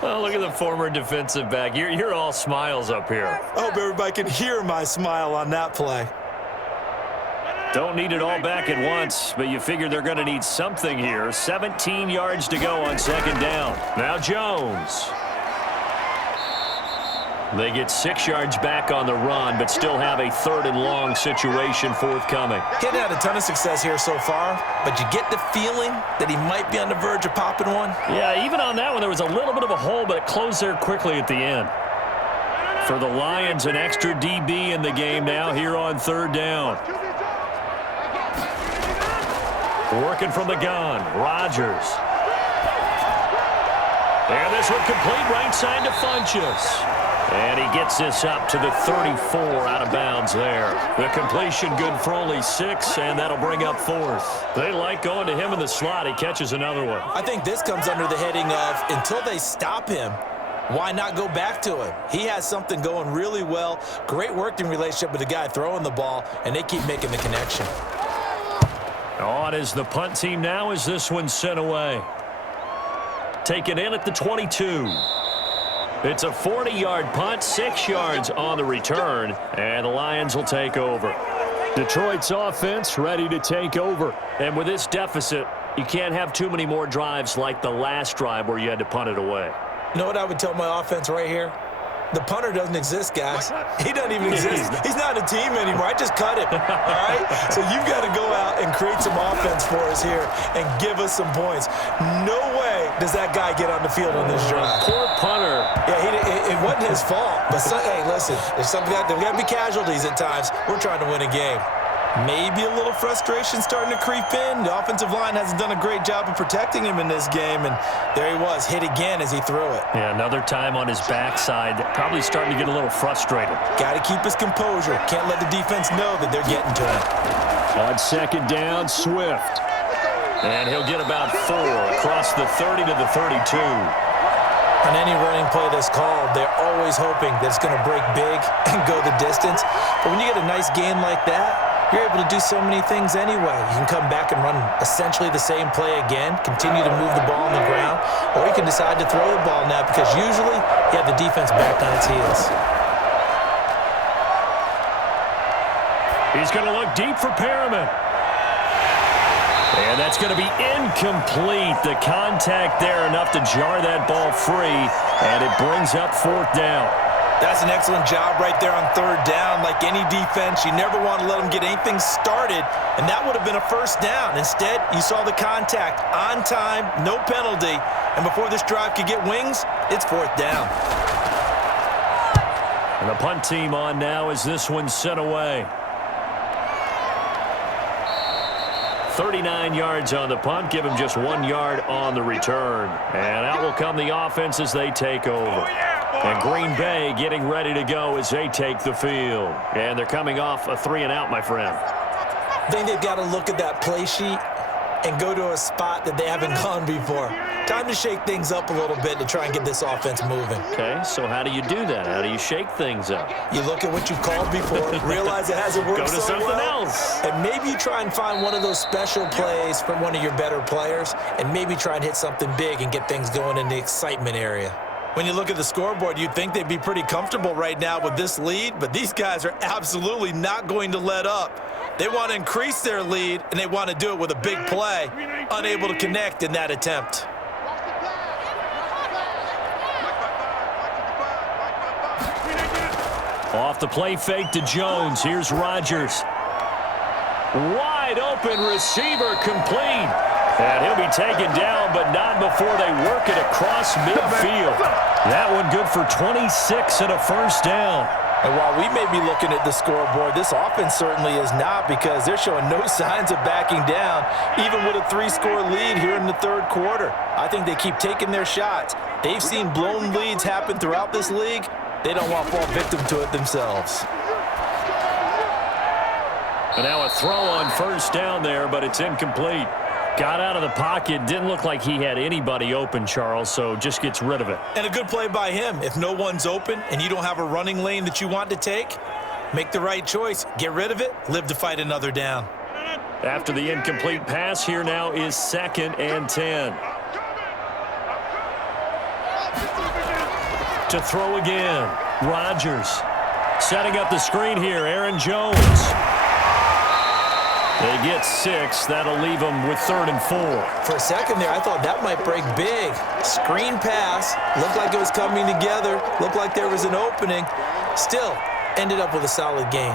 Oh, look at the former defensive back. You're all smiles up here. I hope everybody can hear my smile on that play. Don't need it all back at once, but you figure they're going to need something here. 17 yards to go on 2nd down. Now Jones. They get 6 yards back on the run, but still have a 3rd and long situation forthcoming. Getting had a ton of success here so far, but you get the feeling that he might be on the verge of popping one. Yeah, even on that one, there was a little bit of a hole, but it closed there quickly at the end. For the Lions, an extra DB in the game now here on 3rd down. Working from the gun, Rodgers. And this one complete right side to Funchess. And he gets this up to the 34 out of bounds there. The completion good for only 6, and that'll bring up 4th. They like going to him in the slot. He catches another one. I think this comes under the heading of until they stop him, why not go back to him? He has something going really well. Great working relationship with the guy throwing the ball, and they keep making the connection. On is the punt team now as this one's sent away. Taken in at the 22. It's a 40-yard punt, 6 yards on the return, and the Lions will take over. Detroit's offense ready to take over. And with this deficit, you can't have too many more drives like the last drive where you had to punt it away. You know what I would tell my offense right here? The punter doesn't exist, guys. He doesn't even exist. He's not a team anymore. I just cut him, all right? So you've got to go out and create some offense for us here and give us some points. No way does that guy get on the field on this drive. Poor punter. Yeah, it wasn't his fault. But, hey, listen, there's got to be casualties at times. We're trying to win a game. Maybe a little frustration starting to creep in. The offensive line hasn't done a great job of protecting him in this game, and there he was, hit again as he threw it. Yeah, another time on his backside, probably starting to get a little frustrated. Got to keep his composure. Can't let the defense know that they're getting to him. On 2nd down, Swift. And he'll get about 4 across the 30 to the 32. On any running play that's called, they're always hoping that it's going to break big and go the distance. But when you get a nice game like that, you're able to do so many things anyway. You can come back and run essentially the same play again, continue to move the ball on the ground, or you can decide to throw the ball now because usually you have the defense back on its heels. He's going to look deep for Perriman. And that's going to be incomplete. The contact there enough to jar that ball free, and it brings up 4th down. That's an excellent job right there on 3rd down. Like any defense, you never want to let them get anything started, and that would have been a 1st down. Instead, you saw the contact on time, no penalty, and before this drive could get wings, it's 4th down. And the punt team on now as this one's sent away. 39 yards on the punt, give him just 1 yard on the return. And out will come the offense as they take over. And Green Bay getting ready to go as they take the field. And they're coming off a 3-and-out, my friend. I think they've got to look at that play sheet and go to a spot that they haven't gone before. Time to shake things up a little bit to try and get this offense moving. Okay, so how do you do that? How do you shake things up? You look at what you've called before, realize it hasn't worked Go to so something well, else. and maybe you try and find one of those special plays from one of your better players, and maybe try and hit something big and get things going in the excitement area. When you look at the scoreboard, you'd think they'd be pretty comfortable right now with this lead, but these guys are absolutely not going to let up. They want to increase their lead, and they want to do it with a big play, unable to connect in that attempt. Off the play fake to Jones. Here's Rodgers. Wide open receiver complete. And he'll be taken down, but not before they work it across midfield. That one good for 26 and a first down. And while we may be looking at the scoreboard, this offense certainly is not, because they're showing no signs of backing down, even with a 3-score lead here in the third quarter. I think they keep taking their shots. They've seen blown leads happen throughout this league. They don't want to fall victim to it themselves. And now a throw on first down there, but it's incomplete. Got out of the pocket. Didn't look like he had anybody open, Charles, so just gets rid of it. And a good play by him. If no one's open and you don't have a running lane that you want to take, make the right choice. Get rid of it. Live to fight another down. After the incomplete pass, here now is 2nd and 10. To throw again, Rodgers. Setting up the screen here, Aaron Jones. They get 6. That'll leave them with 3rd and 4. For a second there, I thought that might break big. Screen pass. Looked like it was coming together. Looked like there was an opening. Still, ended up with a solid gain.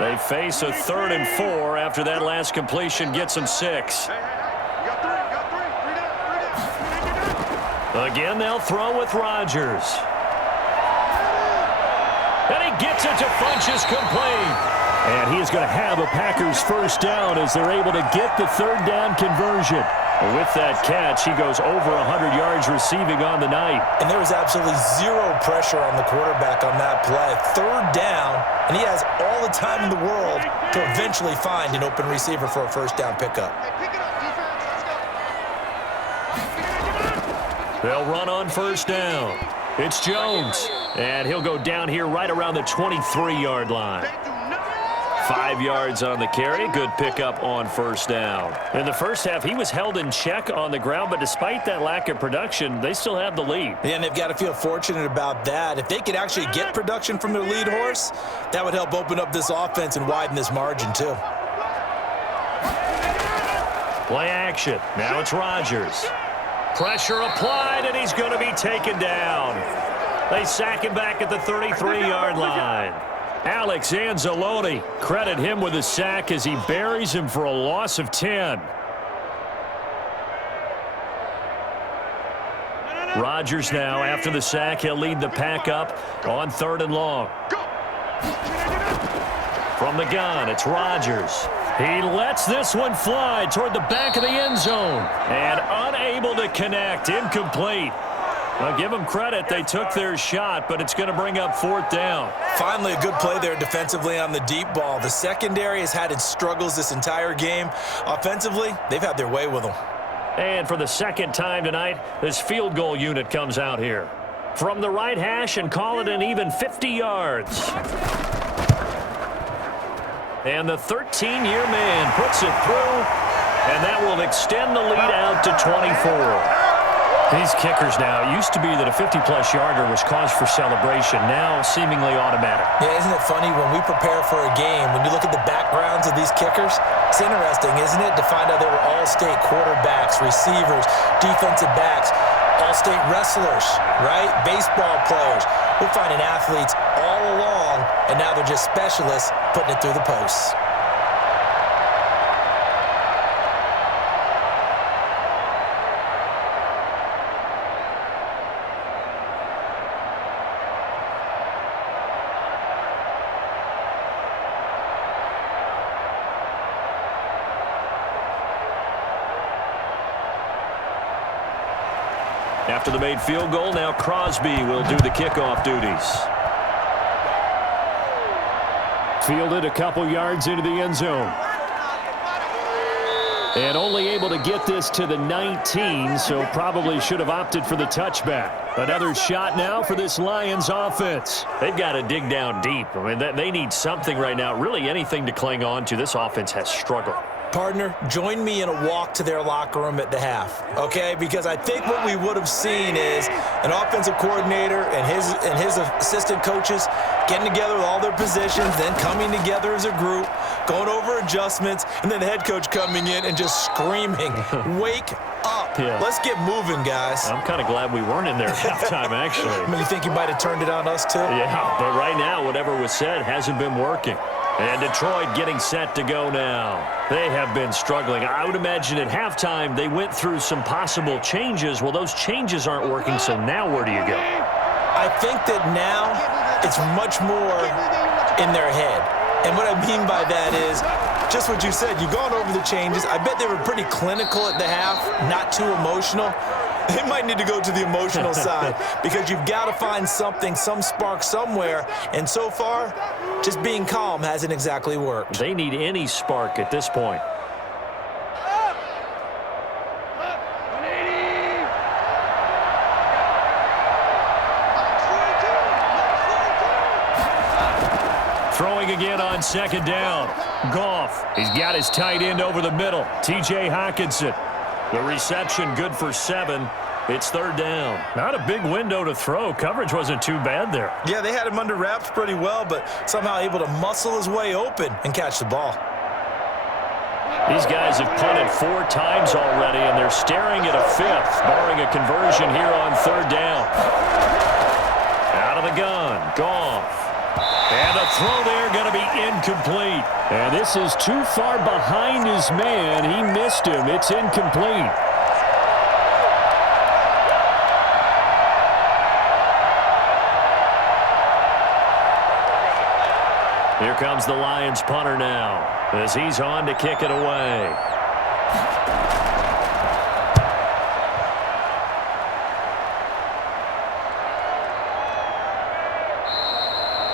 They face a 3rd and 4 after that last completion gets them 6. Again, they'll throw with Rodgers. And he gets it to Funchess complete. And he is going to have a Packers first down as they're able to get the 3rd down conversion. With that catch, he goes over 100 yards receiving on the night. And there was absolutely zero pressure on the quarterback on that play. 3rd down, and he has all the time in the world to eventually find an open receiver for a first down pickup. They'll run on first down. It's Jones, and he'll go down here right around the 23-yard line. 5 yards on the carry. Good pickup on first down. In the first half, he was held in check on the ground, but despite that lack of production, they still have the lead. And they've got to feel fortunate about that. If they could actually get production from their lead horse, that would help open up this offense and widen this margin too. Play action. Now it's Rodgers. Pressure applied, and he's going to be taken down. They sack him back at the 33-yard line. Alex Anzalone, credit him with a sack as he buries him for a loss of 10. Rodgers now, after the sack, he'll lead the pack up on 3rd and long. From the gun, it's Rodgers. He lets this one fly toward the back of the end zone. And unable to connect, incomplete. I'll give them credit. They took their shot, but it's going to bring up 4th down. Finally, a good play there defensively on the deep ball. The secondary has had its struggles this entire game. Offensively, they've had their way with them. And for the 2nd time tonight, this field goal unit comes out here. From the right hash and call it an even 50 yards. And the 13-year man puts it through, and that will extend the lead out to 24. These kickers now, it used to be that a 50-plus yarder was cause for celebration, now seemingly automatic. Yeah, isn't it funny when we prepare for a game, when you look at the backgrounds of these kickers, it's interesting, isn't it, to find out they were all-state quarterbacks, receivers, defensive backs, all-state wrestlers, right? Baseball players. We're finding athletes all along, and now they're just specialists putting it through the posts. After the made field goal, now Crosby will do the kickoff duties. Fielded a couple yards into the end zone. And only able to get this to the 19, so probably should have opted for the touchback. Another shot now for this Lions offense. They've got to dig down deep. I mean, they need something right now, really anything to cling on to. This offense has struggled. Partner, join me in a walk to their locker room at the half, okay? Because I think what we would have seen is an offensive coordinator and his assistant coaches getting together with all their positions, then coming together as a group, going over adjustments, and then the head coach coming in and just screaming, wake up. Yeah. Let's get moving, guys. I'm kind of glad we weren't in there at halftime, actually. I mean, you think you might have turned it on us, too? Yeah, but right now, whatever was said hasn't been working. And Detroit getting set to go now. They have been struggling. I would imagine at halftime they went through some possible changes. Well, those changes aren't working, so now where do you go? I think that now it's much more in their head. And what I mean by that is just what you said. You've gone over the changes. I bet they were pretty clinical at the half, not too emotional. They might need to go to the emotional side because you've got to find something, some spark somewhere. And so far, just being calm hasn't exactly worked. They need any spark at this point. Throwing again on second down. Goff. He's got his tight end over the middle. T.J. Hockenson. The reception good for 7. It's third down. Not a big window to throw. Coverage wasn't too bad there. Yeah, they had him under wraps pretty well, but somehow able to muscle his way open and catch the ball. These guys have punted 4 times already, and they're staring at a 5th, barring a conversion here on third down. Out of the gun, Goff. And the throw there going to be incomplete. And this is too far behind his man. He missed him. It's incomplete. Here comes the Lions punter now as he's on to kick it away.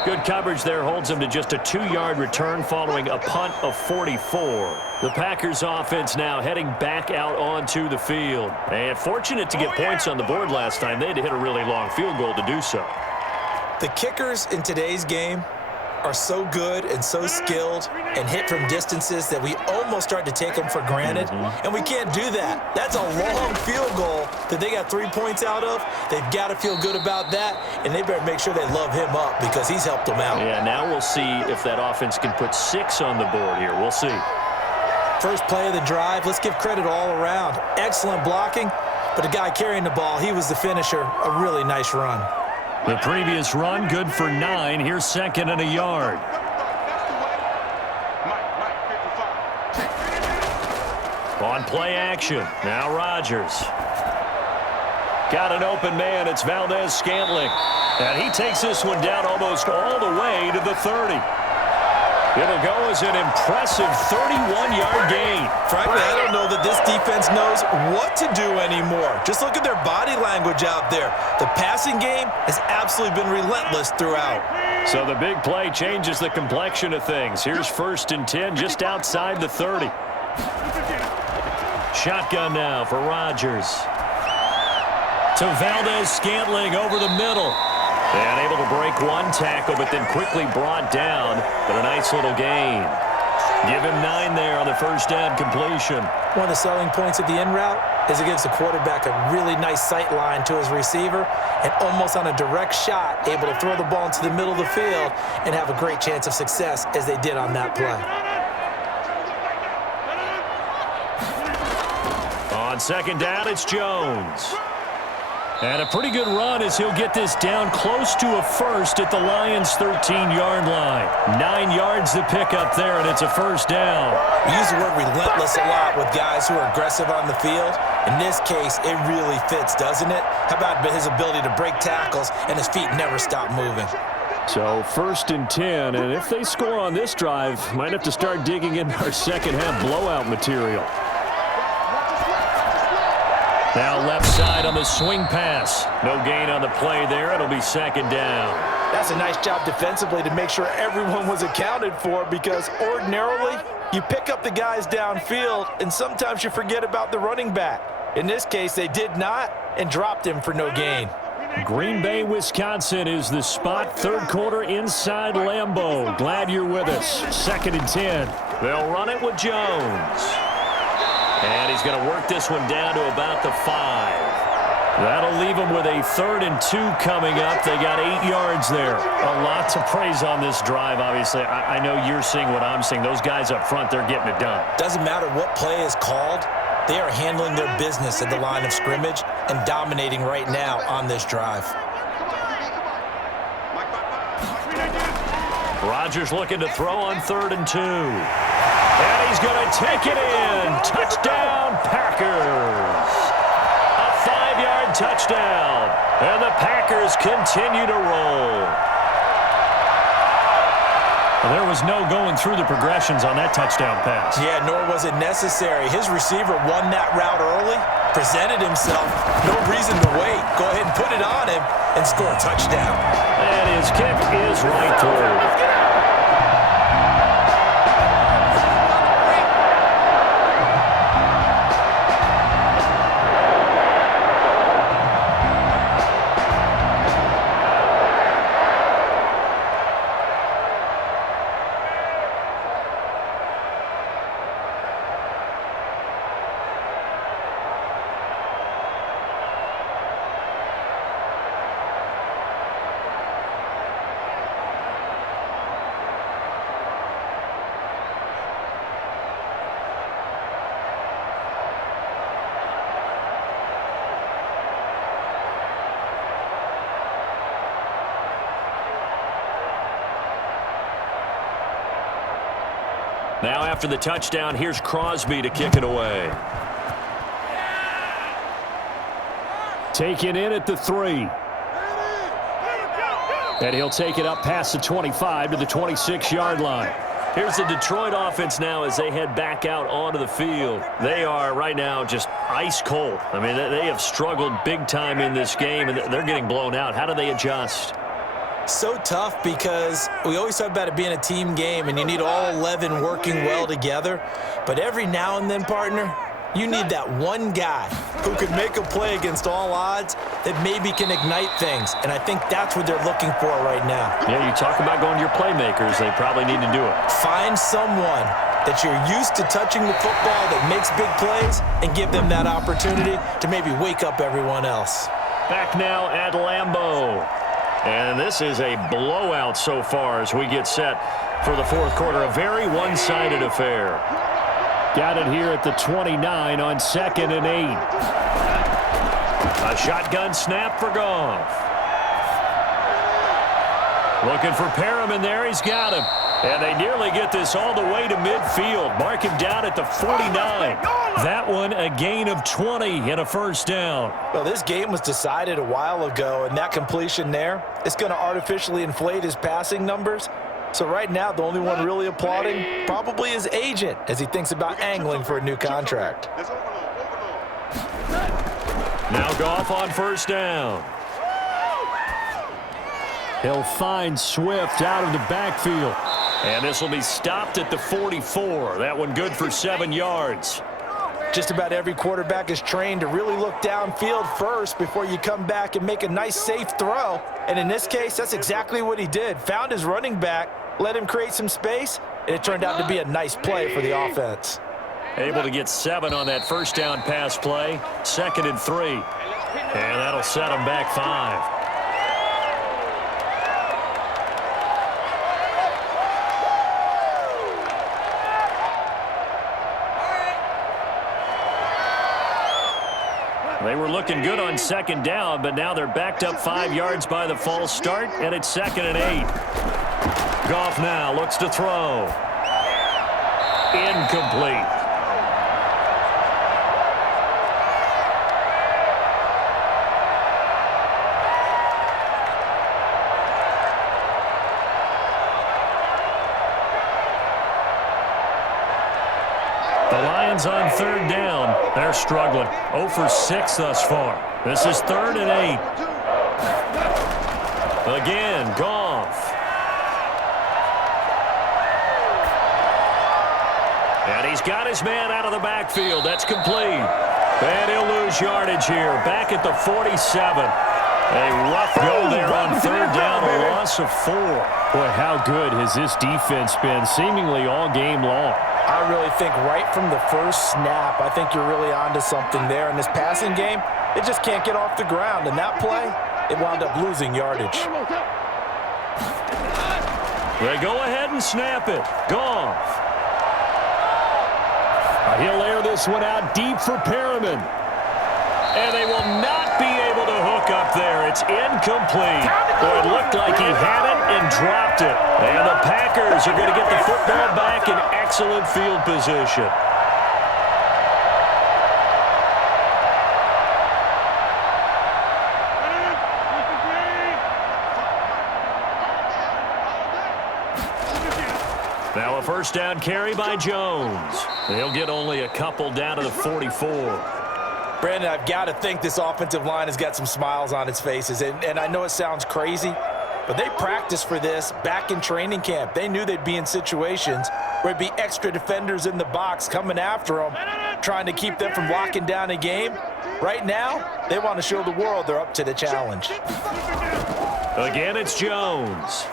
Good coverage there holds him to just a 2-yard return following a punt of 44. The Packers offense now heading back out onto the field. And fortunate to get points on the board last time. They had to hit a really long field goal to do so. The kickers in today's game are so good and so skilled and hit from distances that we almost start to take them for granted, and we can't do that. That's a long field goal that they got 3 points out of. They've got to feel good about that, and they better make sure they love him up because he's helped them out. Yeah, now we'll see if that offense can put 6 on the board here. We'll see. First play of the drive, let's give credit all around. Excellent blocking, but the guy carrying the ball, he was the finisher. A really nice run. The previous run, good for 9. Here's second and a yard. On play action, now Rodgers. Got an open man, it's Valdez-Scantling. And he takes this one down almost all the way to the 30. It'll go as an impressive 31-yard gain. Frankly, I don't know that this defense knows what to do anymore. Just look at their body language out there. The passing game has absolutely been relentless throughout. So the big play changes the complexion of things. Here's 1st and 10 just outside the 30. Shotgun now for Rodgers. To Valdez-Scantling over the middle. And able to break one tackle, but then quickly brought down. But a nice little gain. Give him 9 there on the first down completion. One of the selling points of the in route is it gives the quarterback a really nice sight line to his receiver and almost on a direct shot able to throw the ball into the middle of the field and have a great chance of success as they did on that play. On second down, it's Jones. And a pretty good run as he'll get this down close to a first at the Lions' 13-yard line. 9 yards to pick up there, and it's a first down. We use the word relentless a lot with guys who are aggressive on the field. In this case, it really fits, doesn't it? How about his ability to break tackles and his feet never stop moving? So 1st and 10, and if they score on this drive, might have to start digging into our second-half blowout material. Now left side on the swing pass. No gain on the play there. It'll be second down. That's a nice job defensively to make sure everyone was accounted for, because ordinarily you pick up the guys downfield and sometimes you forget about the running back. In this case, they did not and dropped him for no gain. Green Bay, Wisconsin is the spot. Third quarter inside Lambeau. Glad you're with us. 2nd and 10. They'll run it with Jones. And he's going to work this one down to about the 5. That'll leave them with a 3rd and 2 coming up. They got 8 yards there. A lot to praise on this drive, obviously. I know you're seeing what I'm seeing. Those guys up front, they're getting it done. Doesn't matter what play is called. They are handling their business at the line of scrimmage and dominating right now on this drive. Rodgers looking to throw on 3rd and 2. And he's going to take it in. Touchdown, Packers. A 5-yard touchdown. And the Packers continue to roll. Well, there was no going through the progressions on that touchdown pass. Yeah, nor was it necessary. His receiver won that route early, presented himself, no reason to wait. Go ahead and put it on him and score a touchdown. And his kick is right through. Now after the touchdown, here's Crosby to kick it away. Taken in at the 3. And he'll take it up past the 25 to the 26-yard line. Here's the Detroit offense now as they head back out onto the field. They are right now just ice cold. I mean, they have struggled big time in this game, and they're getting blown out. How do they adjust? So tough, because we always talk about it being a team game and you need all 11 working well together. But every now and then, partner, you need that one guy who can make a play against all odds that maybe can ignite things. And I think that's what they're looking for right now. Yeah, you talk about going to your playmakers. They probably need to do it. Find someone that you're used to touching the football that makes big plays and give them that opportunity to maybe wake up everyone else. Back now at Lambeau. And this is a blowout so far as we get set for the fourth quarter. A very one-sided affair. Got it here at the 29 on 2nd and 8. A shotgun snap for Goff. Looking for Perriman there. He's got him. And they nearly get this all the way to midfield. Mark him down at the 49. That one a gain of 20 and a first down. Well, this game was decided a while ago, and that completion there is going to artificially inflate his passing numbers. So right now, the only one really applauding probably his agent as he thinks about angling for a new contract. Now Goff on first down. He'll find Swift out of the backfield. And this will be stopped at the 44. That one good for 7 yards. Just about every quarterback is trained to really look downfield first before you come back and make a nice, safe throw. And in this case, that's exactly what he did. Found his running back, let him create some space, and it turned out to be a nice play for the offense. Able to get 7 on that first down pass play. 2nd and 3. And that'll set him back 5. They were looking good on 2nd down, but now they're backed up 5 yards by the false start, and it's 2nd and 8. Goff now looks to throw. Incomplete. The Lions on third down. They're struggling. 0 for 6 thus far. This is 3rd and 8. Again, Goff. And he's got his man out of the backfield. That's complete. And he'll lose yardage here. Back at the 47. A rough go there on third down, a loss of 4. Boy, how good has this defense been seemingly all game long? I really think right from the first snap, I think you're really onto something there. In this passing game, it just can't get off the ground. And that play, it wound up losing yardage. They go ahead and snap it. Goff. He'll air this one out deep for Perriman. And they will not be able to hook up there. It's incomplete. Well, it looked like he had it and dropped it. And the Packers are going to get the football back in excellent field position. Now a first down carry by Jones. They'll get only a couple down to the 44. Brandon, I've got to think this offensive line has got some smiles on its faces. And I know it sounds crazy, but they practiced for this back in training camp. They knew they'd be in situations where it'd be extra defenders in the box coming after them, trying to keep them from locking down a game. Right now, they want to show the world they're up to the challenge. Again, it's Jones.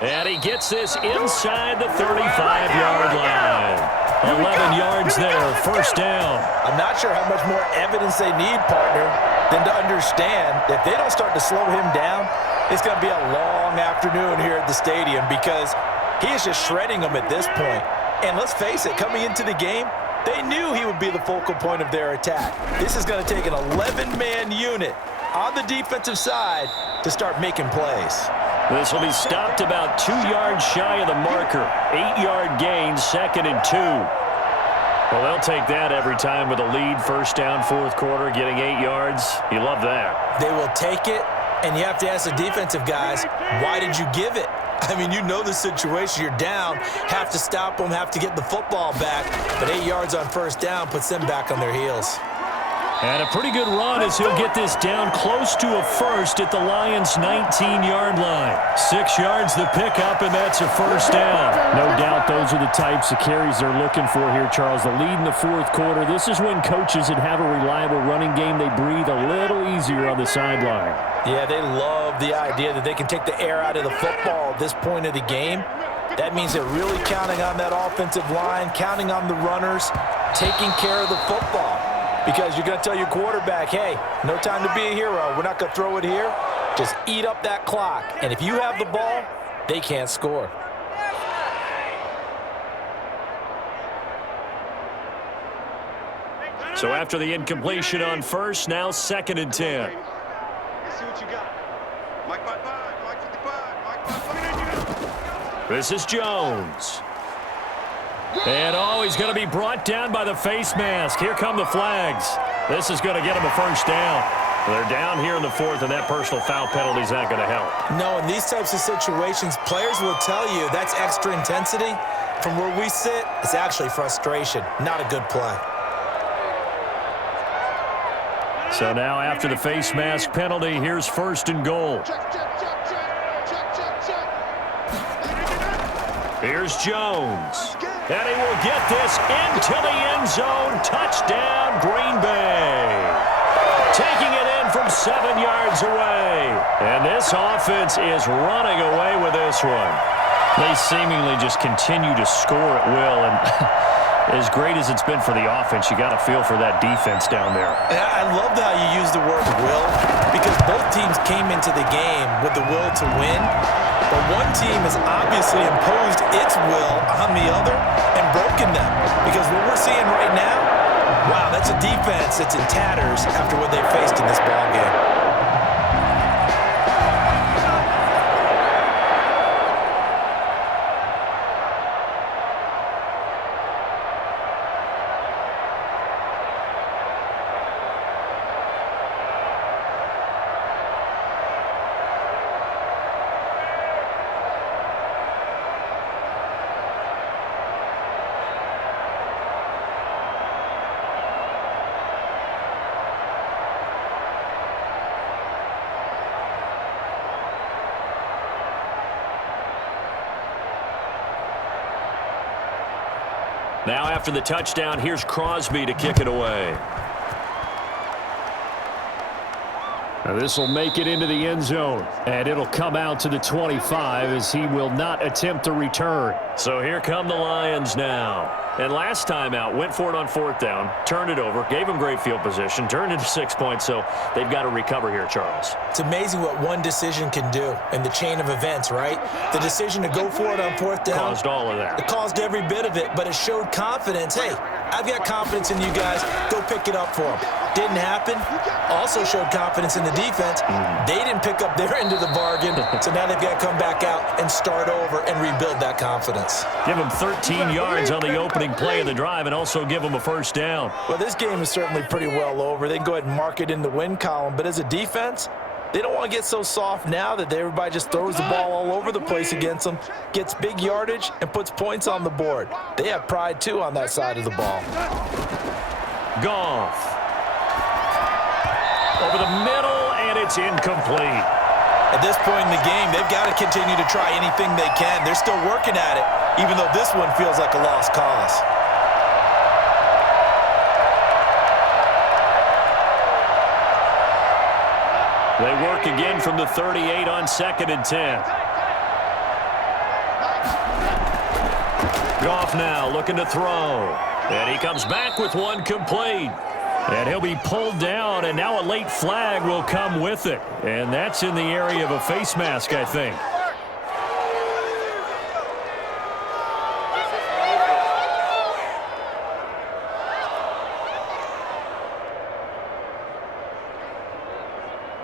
And he gets this inside the 35-yard line. 11 yards there, first down. I'm not sure how much more evidence they need, partner, than to understand that if they don't start to slow him down, it's going to be a long afternoon here at the stadium because he is just shredding them at this point. And let's face it, coming into the game, they knew he would be the focal point of their attack. This is going to take an 11-man unit on the defensive side to start making plays. This will be stopped about 2 yards shy of the marker. 8-yard gain, 2nd and 2. Well, they'll take that every time with a lead, first down, fourth quarter, getting 8 yards. You love that. They will take it, and you have to ask the defensive guys, why did you give it? I mean, you know the situation. You're down, have to stop them, have to get the football back. But 8 yards on first down puts them back on their heels. And a pretty good run as he'll get this down close to a first at the Lions' 19-yard line. 6 yards the pickup, and that's a first down. No doubt those are the types of carries they're looking for here, Charles. The lead in the fourth quarter. This is when coaches that have a reliable running game, they breathe a little easier on the sideline. Yeah, they love the idea that they can take the air out of the football at this point of the game. That means they're really counting on that offensive line, counting on the runners, taking care of the football. Because you're going to tell your quarterback, hey, no time to be a hero. We're not going to throw it here. Just eat up that clock. And if you have the ball, they can't score. So after the incompletion on first, now 2nd and 10. Let's see what you got. Mike 55, Mike 55, Mike 55. This is Jones. And, he's going to be brought down by the face mask. Here come the flags. This is going to get him a first down. They're down here in the fourth, and that personal foul penalty is not going to help. No, in these types of situations, players will tell you that's extra intensity. From where we sit, it's actually frustration. Not a good play. So now after the face mask penalty, here's 1st and goal. Here's Jones. And he will get this into the end zone. Touchdown, Green Bay. Taking it in from 7 yards away. And this offense is running away with this one. They seemingly just continue to score at will. And as great as it's been for the offense, you got to feel for that defense down there. And I love how you use the word will, because both teams came into the game with the will to win. But one team has obviously imposed its will on the other and broken them. Because what we're seeing right now, wow, that's a defense that's in tatters after what they faced in this ballgame. Now after the touchdown, here's Crosby to kick it away. This will make it into the end zone, and it'll come out to the 25 as he will not attempt a return. So here come the Lions now. And last time out, went for it on 4th down, turned it over, gave them great field position, turned into 6 points, so they've got to recover here, Charles. It's amazing what one decision can do in the chain of events, right? The decision to go for it on 4th down. Caused all of that. It caused every bit of it, but it showed confidence. Hey, I've got confidence in you guys. Go pick it up for them. Didn't happen. Also showed confidence in the defense. They didn't pick up their end of the bargain, so now they've got to come back out and start over and rebuild that confidence. Give them 13 yards on the opening play of the drive and also give them a 1st down. Well, this game is certainly pretty well over. They can go ahead and mark it in the win column, but as a defense, they don't want to get so soft now that everybody just throws the ball all over the place against them, gets big yardage, and puts points on the board. They have pride, too, on that side of the ball. Goff. Over the middle, and it's incomplete. At this point in the game, they've got to continue to try anything they can. They're still working at it, even though this one feels like a lost cause. They work again from the 38 on 2nd and 10. Goff now looking to throw. And he comes back with one complete. And he'll be pulled down, and now a late flag will come with it. And that's in the area of a face mask, I think.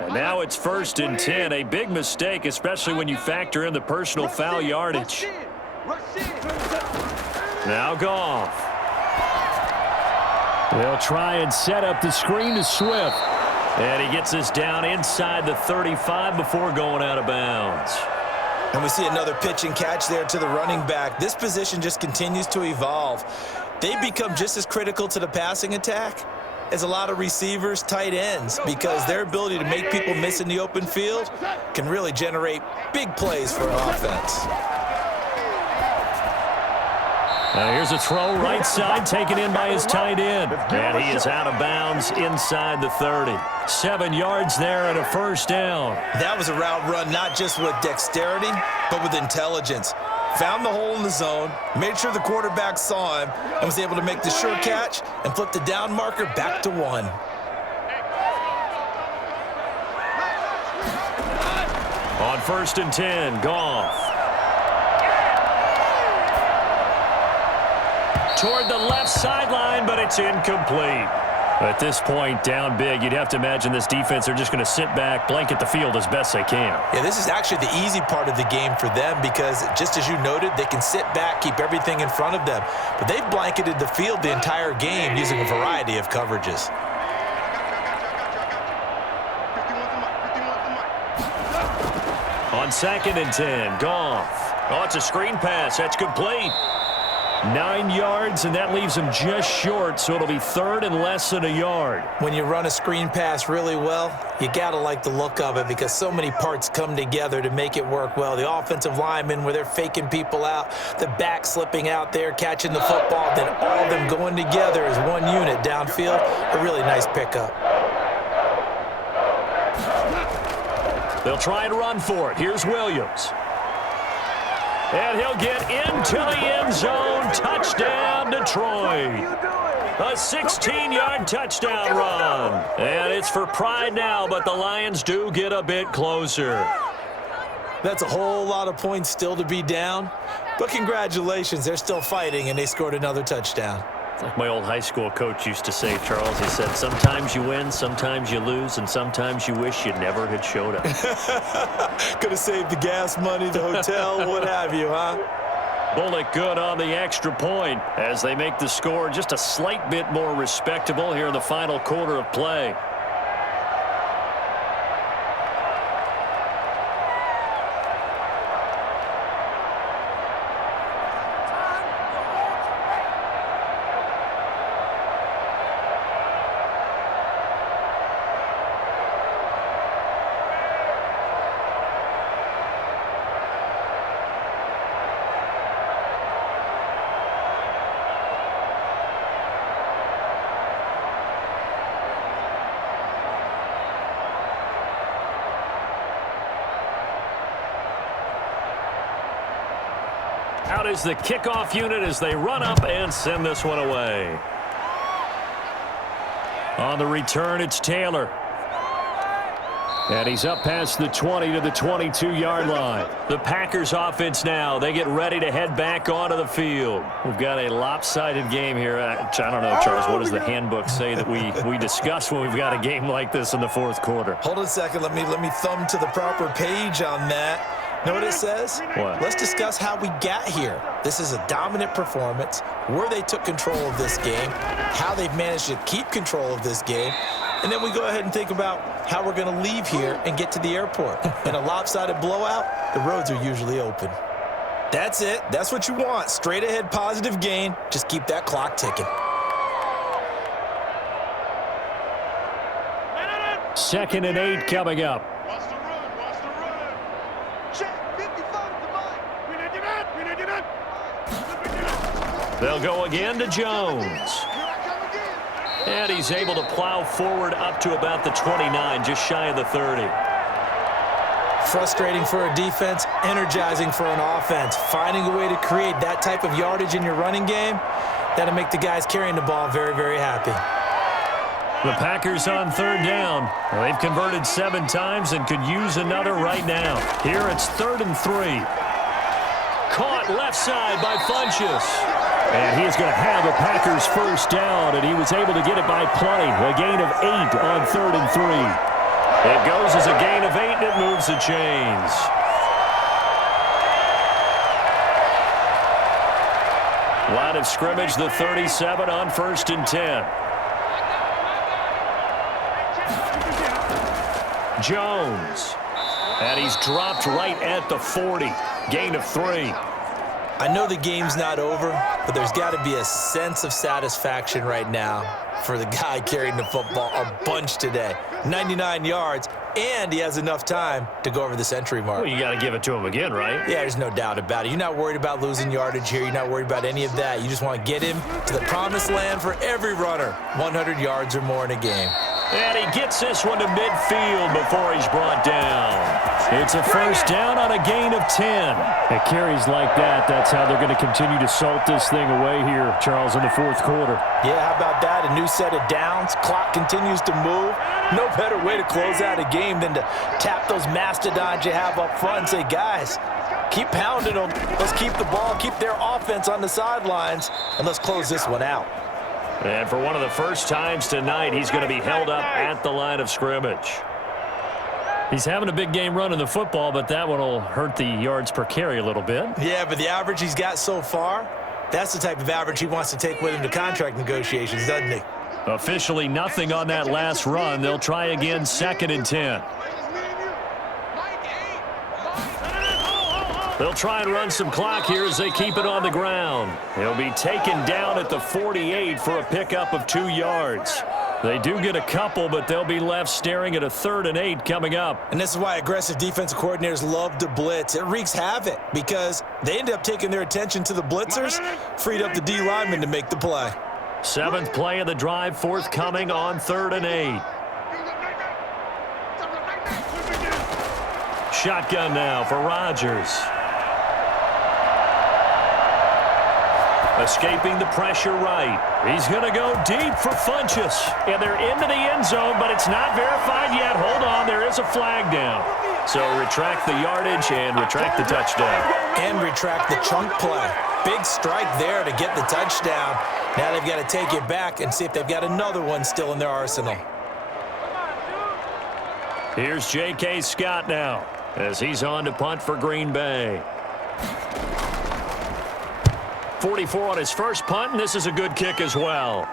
And now it's 1st and 10. A big mistake, especially when you factor in the personal foul yardage. Now Goff. They'll try and set up the screen to Swift. And he gets this down inside the 35 before going out of bounds. And we see another pitch and catch there to the running back. This position just continues to evolve. They become just as critical to the passing attack as a lot of receivers, tight ends, because their ability to make people miss in the open field can really generate big plays for an offense. Now here's a throw right side taken in by his tight end. And he is out of bounds inside the 30. 7 yards there and a 1st down. That was a route run not just with dexterity, but with intelligence. Found the hole in the zone, made sure the quarterback saw him, and was able to make the sure catch and flip the down marker back to 1. On 1st and 10, Goff. Toward the left sideline, but it's incomplete. At this point, down big, you'd have to imagine this defense are just going to sit back, blanket the field as best they can. Yeah, this is actually the easy part of the game for them because, just as you noted, they can sit back, keep everything in front of them. But they've blanketed the field the entire game using a variety of coverages. On 2nd and 10, Goff. Oh, it's a screen pass. That's complete. 9 yards, and that leaves him just short, so it'll be 3rd and less than a yard. When you run a screen pass really well, you got to like the look of it because so many parts come together to make it work well. The offensive linemen, where they're faking people out, the back slipping out there, catching the football, then all of them going together as one unit downfield. A really nice pickup. They'll try and run for it. Here's Williams. And he'll get into the end zone. Touchdown, Detroit. A 16-yard touchdown run. And it's for pride now, but the Lions do get a bit closer. That's a whole lot of points still to be down. But congratulations, they're still fighting, and they scored another touchdown. Like my old high school coach used to say, Charles, he said, sometimes you win, sometimes you lose, and sometimes you wish you never had showed up. Could have saved the gas money, the hotel, what have you, huh? Bullock good on the extra point as they make the score just a slight bit more respectable here in the final quarter of play. Out is the kickoff unit as they run up and send this one away. On the return, it's Taylor. And he's up past the 20 to the 22-yard line. The Packers offense now, they get ready to head back onto the field. We've got a lopsided game here. I don't know, Charles, what does the handbook say that we discuss when we've got a game like this in the fourth quarter? Hold on a second. Let me thumb to the proper page on that. Know what it says? What? Let's discuss how we got here. This is a dominant performance, where they took control of this game, how they've managed to keep control of this game, and then we go ahead and think about how we're going to leave here and get to the airport. In a lopsided blowout, the roads are usually open. That's it. That's what you want. Straight ahead positive gain. Just keep that clock ticking. 2nd and 8 coming up. Watch the run, watch the run. Check, 55 to mine. We need you not. They'll go again to Jones. Here I come again. And he's able to plow forward up to about the 29, just shy of the 30. Frustrating for a defense, energizing for an offense. Finding a way to create that type of yardage in your running game, that'll make the guys carrying the ball very, very happy. The Packers on 3rd down. They've converted 7 times and could use another right now. Here it's 3rd and 3. Caught left side by Funchess. And he's going to have the Packers first down, and he was able to get it by plenty. A gain of 8 on 3rd and 3. It goes as a gain of 8, and it moves the chains. Line of scrimmage, the 37 on 1st and 10. Jones. And he's dropped right at the 40. Gain of 3. I know the game's not over, but there's got to be a sense of satisfaction right now for the guy carrying the football a bunch today. 99 yards, and he has enough time to go over the century mark. Well, you got to give it to him again, right? Yeah, there's no doubt about it. You're not worried about losing yardage here. You're not worried about any of that. You just want to get him to the promised land for every runner. 100 yards or more in a game. And he gets this one to midfield before he's brought down. It's a first down on a gain of 10. It carries like that. That's how they're going to continue to salt this thing away here, Charles, in the fourth quarter. Yeah, how about that? A new set of downs. Clock continues to move. No better way to close out a game than to tap those mastodons you have up front and say, guys, keep pounding them. Let's keep the ball, keep their offense on the sidelines, and let's close this one out. And for one of the first times tonight, he's going to be held up at the line of scrimmage. He's having a big game running the football, but that one will hurt the yards per carry a little bit. Yeah, but the average he's got so far, that's the type of average he wants to take with him to contract negotiations, doesn't he? Officially nothing on that last run. They'll try again 2nd and 10. They'll try and run some clock here as they keep it on the ground. He'll be taken down at the 48 for a pickup of 2 yards. They do get a couple, but they'll be left staring at a 3rd and 8 coming up. And this is why aggressive defensive coordinators love to blitz. It wreaks havoc because they end up taking their attention to the blitzers, freed up the D lineman to make the play. 7th play of the drive forthcoming on 3rd and 8. Shotgun now for Rodgers. Escaping the pressure right. He's going to go deep for Funchess. And they're into the end zone, but it's not verified yet. Hold on, there is a flag down. So retract the yardage and retract the touchdown. And retract the chunk play. Big strike there to get the touchdown. Now they've got to take it back and see if they've got another one still in their arsenal. Here's J.K. Scott now as he's on to punt for Green Bay. 44 on his first punt, and this is a good kick as well.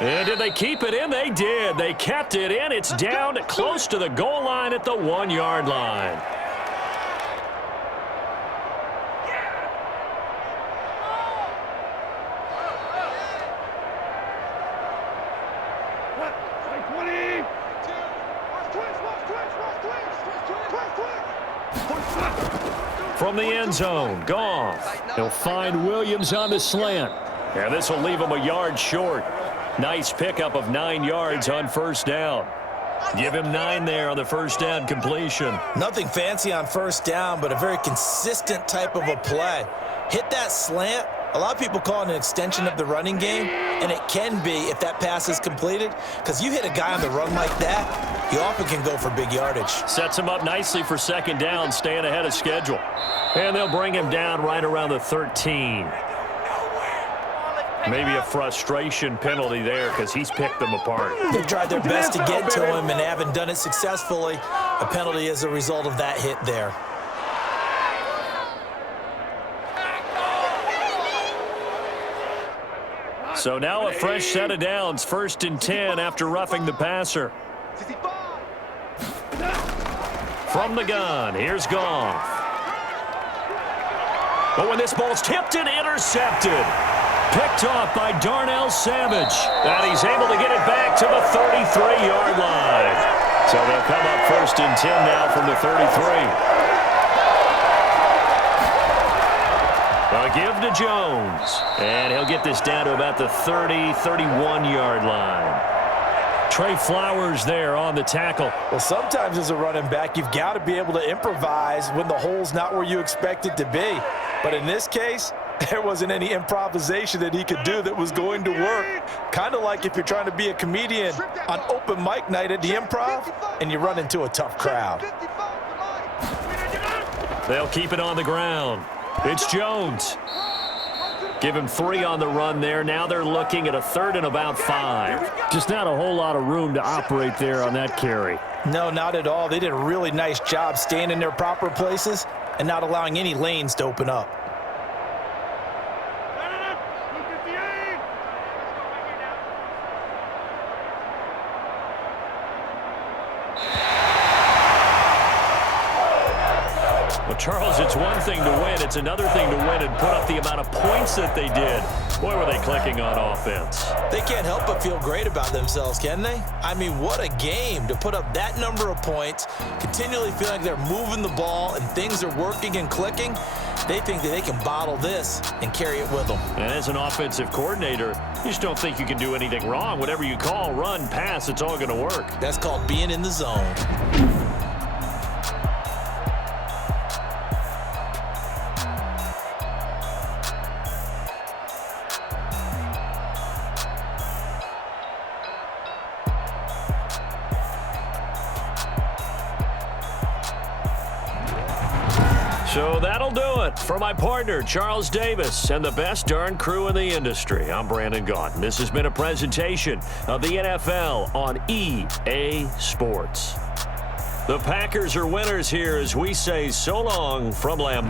And did they keep it in? They did. They kept it in. It's down close to the goal line at the 1-yard line. From the end zone, Goff. He'll find Williams on the slant. And this will leave him a yard short. Nice pickup of 9 yards on first down. Give him 9 there on the first down completion. Nothing fancy on first down, but a very consistent type of a play. Hit that slant. A lot of people call it an extension of the running game, and it can be if that pass is completed, because you hit a guy on the run like that, he often can go for big yardage. Sets him up nicely for second down, staying ahead of schedule. And they'll bring him down right around the 13. Maybe a frustration penalty there because he's picked them apart. They've tried their best to get to him and haven't done it successfully. A penalty as a result of that hit there. So now a fresh set of downs, 1st and 10 after roughing the passer. From the gun, here's Goff. But when this ball's tipped and intercepted. Picked off by Darnell Savage. And he's able to get it back to the 33-yard line. So they'll come up 1st and 10 now from the 33. A give to Jones. And he'll get this down to about the 31-yard line. Trey Flowers there on the tackle. Well, sometimes as a running back, you've got to be able to improvise when the hole's not where you expect it to be. But in this case, there wasn't any improvisation that he could do that was going to work. Kind of like if you're trying to be a comedian on open mic night at the Improv and you run into a tough crowd. They'll keep it on the ground. It's Jones. Give him 3 on the run there. Now they're looking at a 3rd and about 5. Just not a whole lot of room to operate there on that carry. No, not at all. They did a really nice job staying in their proper places and not allowing any lanes to open up. Well, Charles, it's one thing to win. It's another thing to win and put up the amount of points that they did. Boy, were they clicking on offense. They can't help but feel great about themselves, can they? I mean, what a game to put up that number of points, continually feeling like they're moving the ball and things are working and clicking. They think that they can bottle this and carry it with them. And as an offensive coordinator, you just don't think you can do anything wrong. Whatever you call, run, pass, it's all going to work. That's called being in the zone. So that'll do it for my partner, Charles Davis, and the best darn crew in the industry. I'm Brandon Gaudin. This has been a presentation of the NFL on EA Sports. The Packers are winners here as we say so long from Lambeau.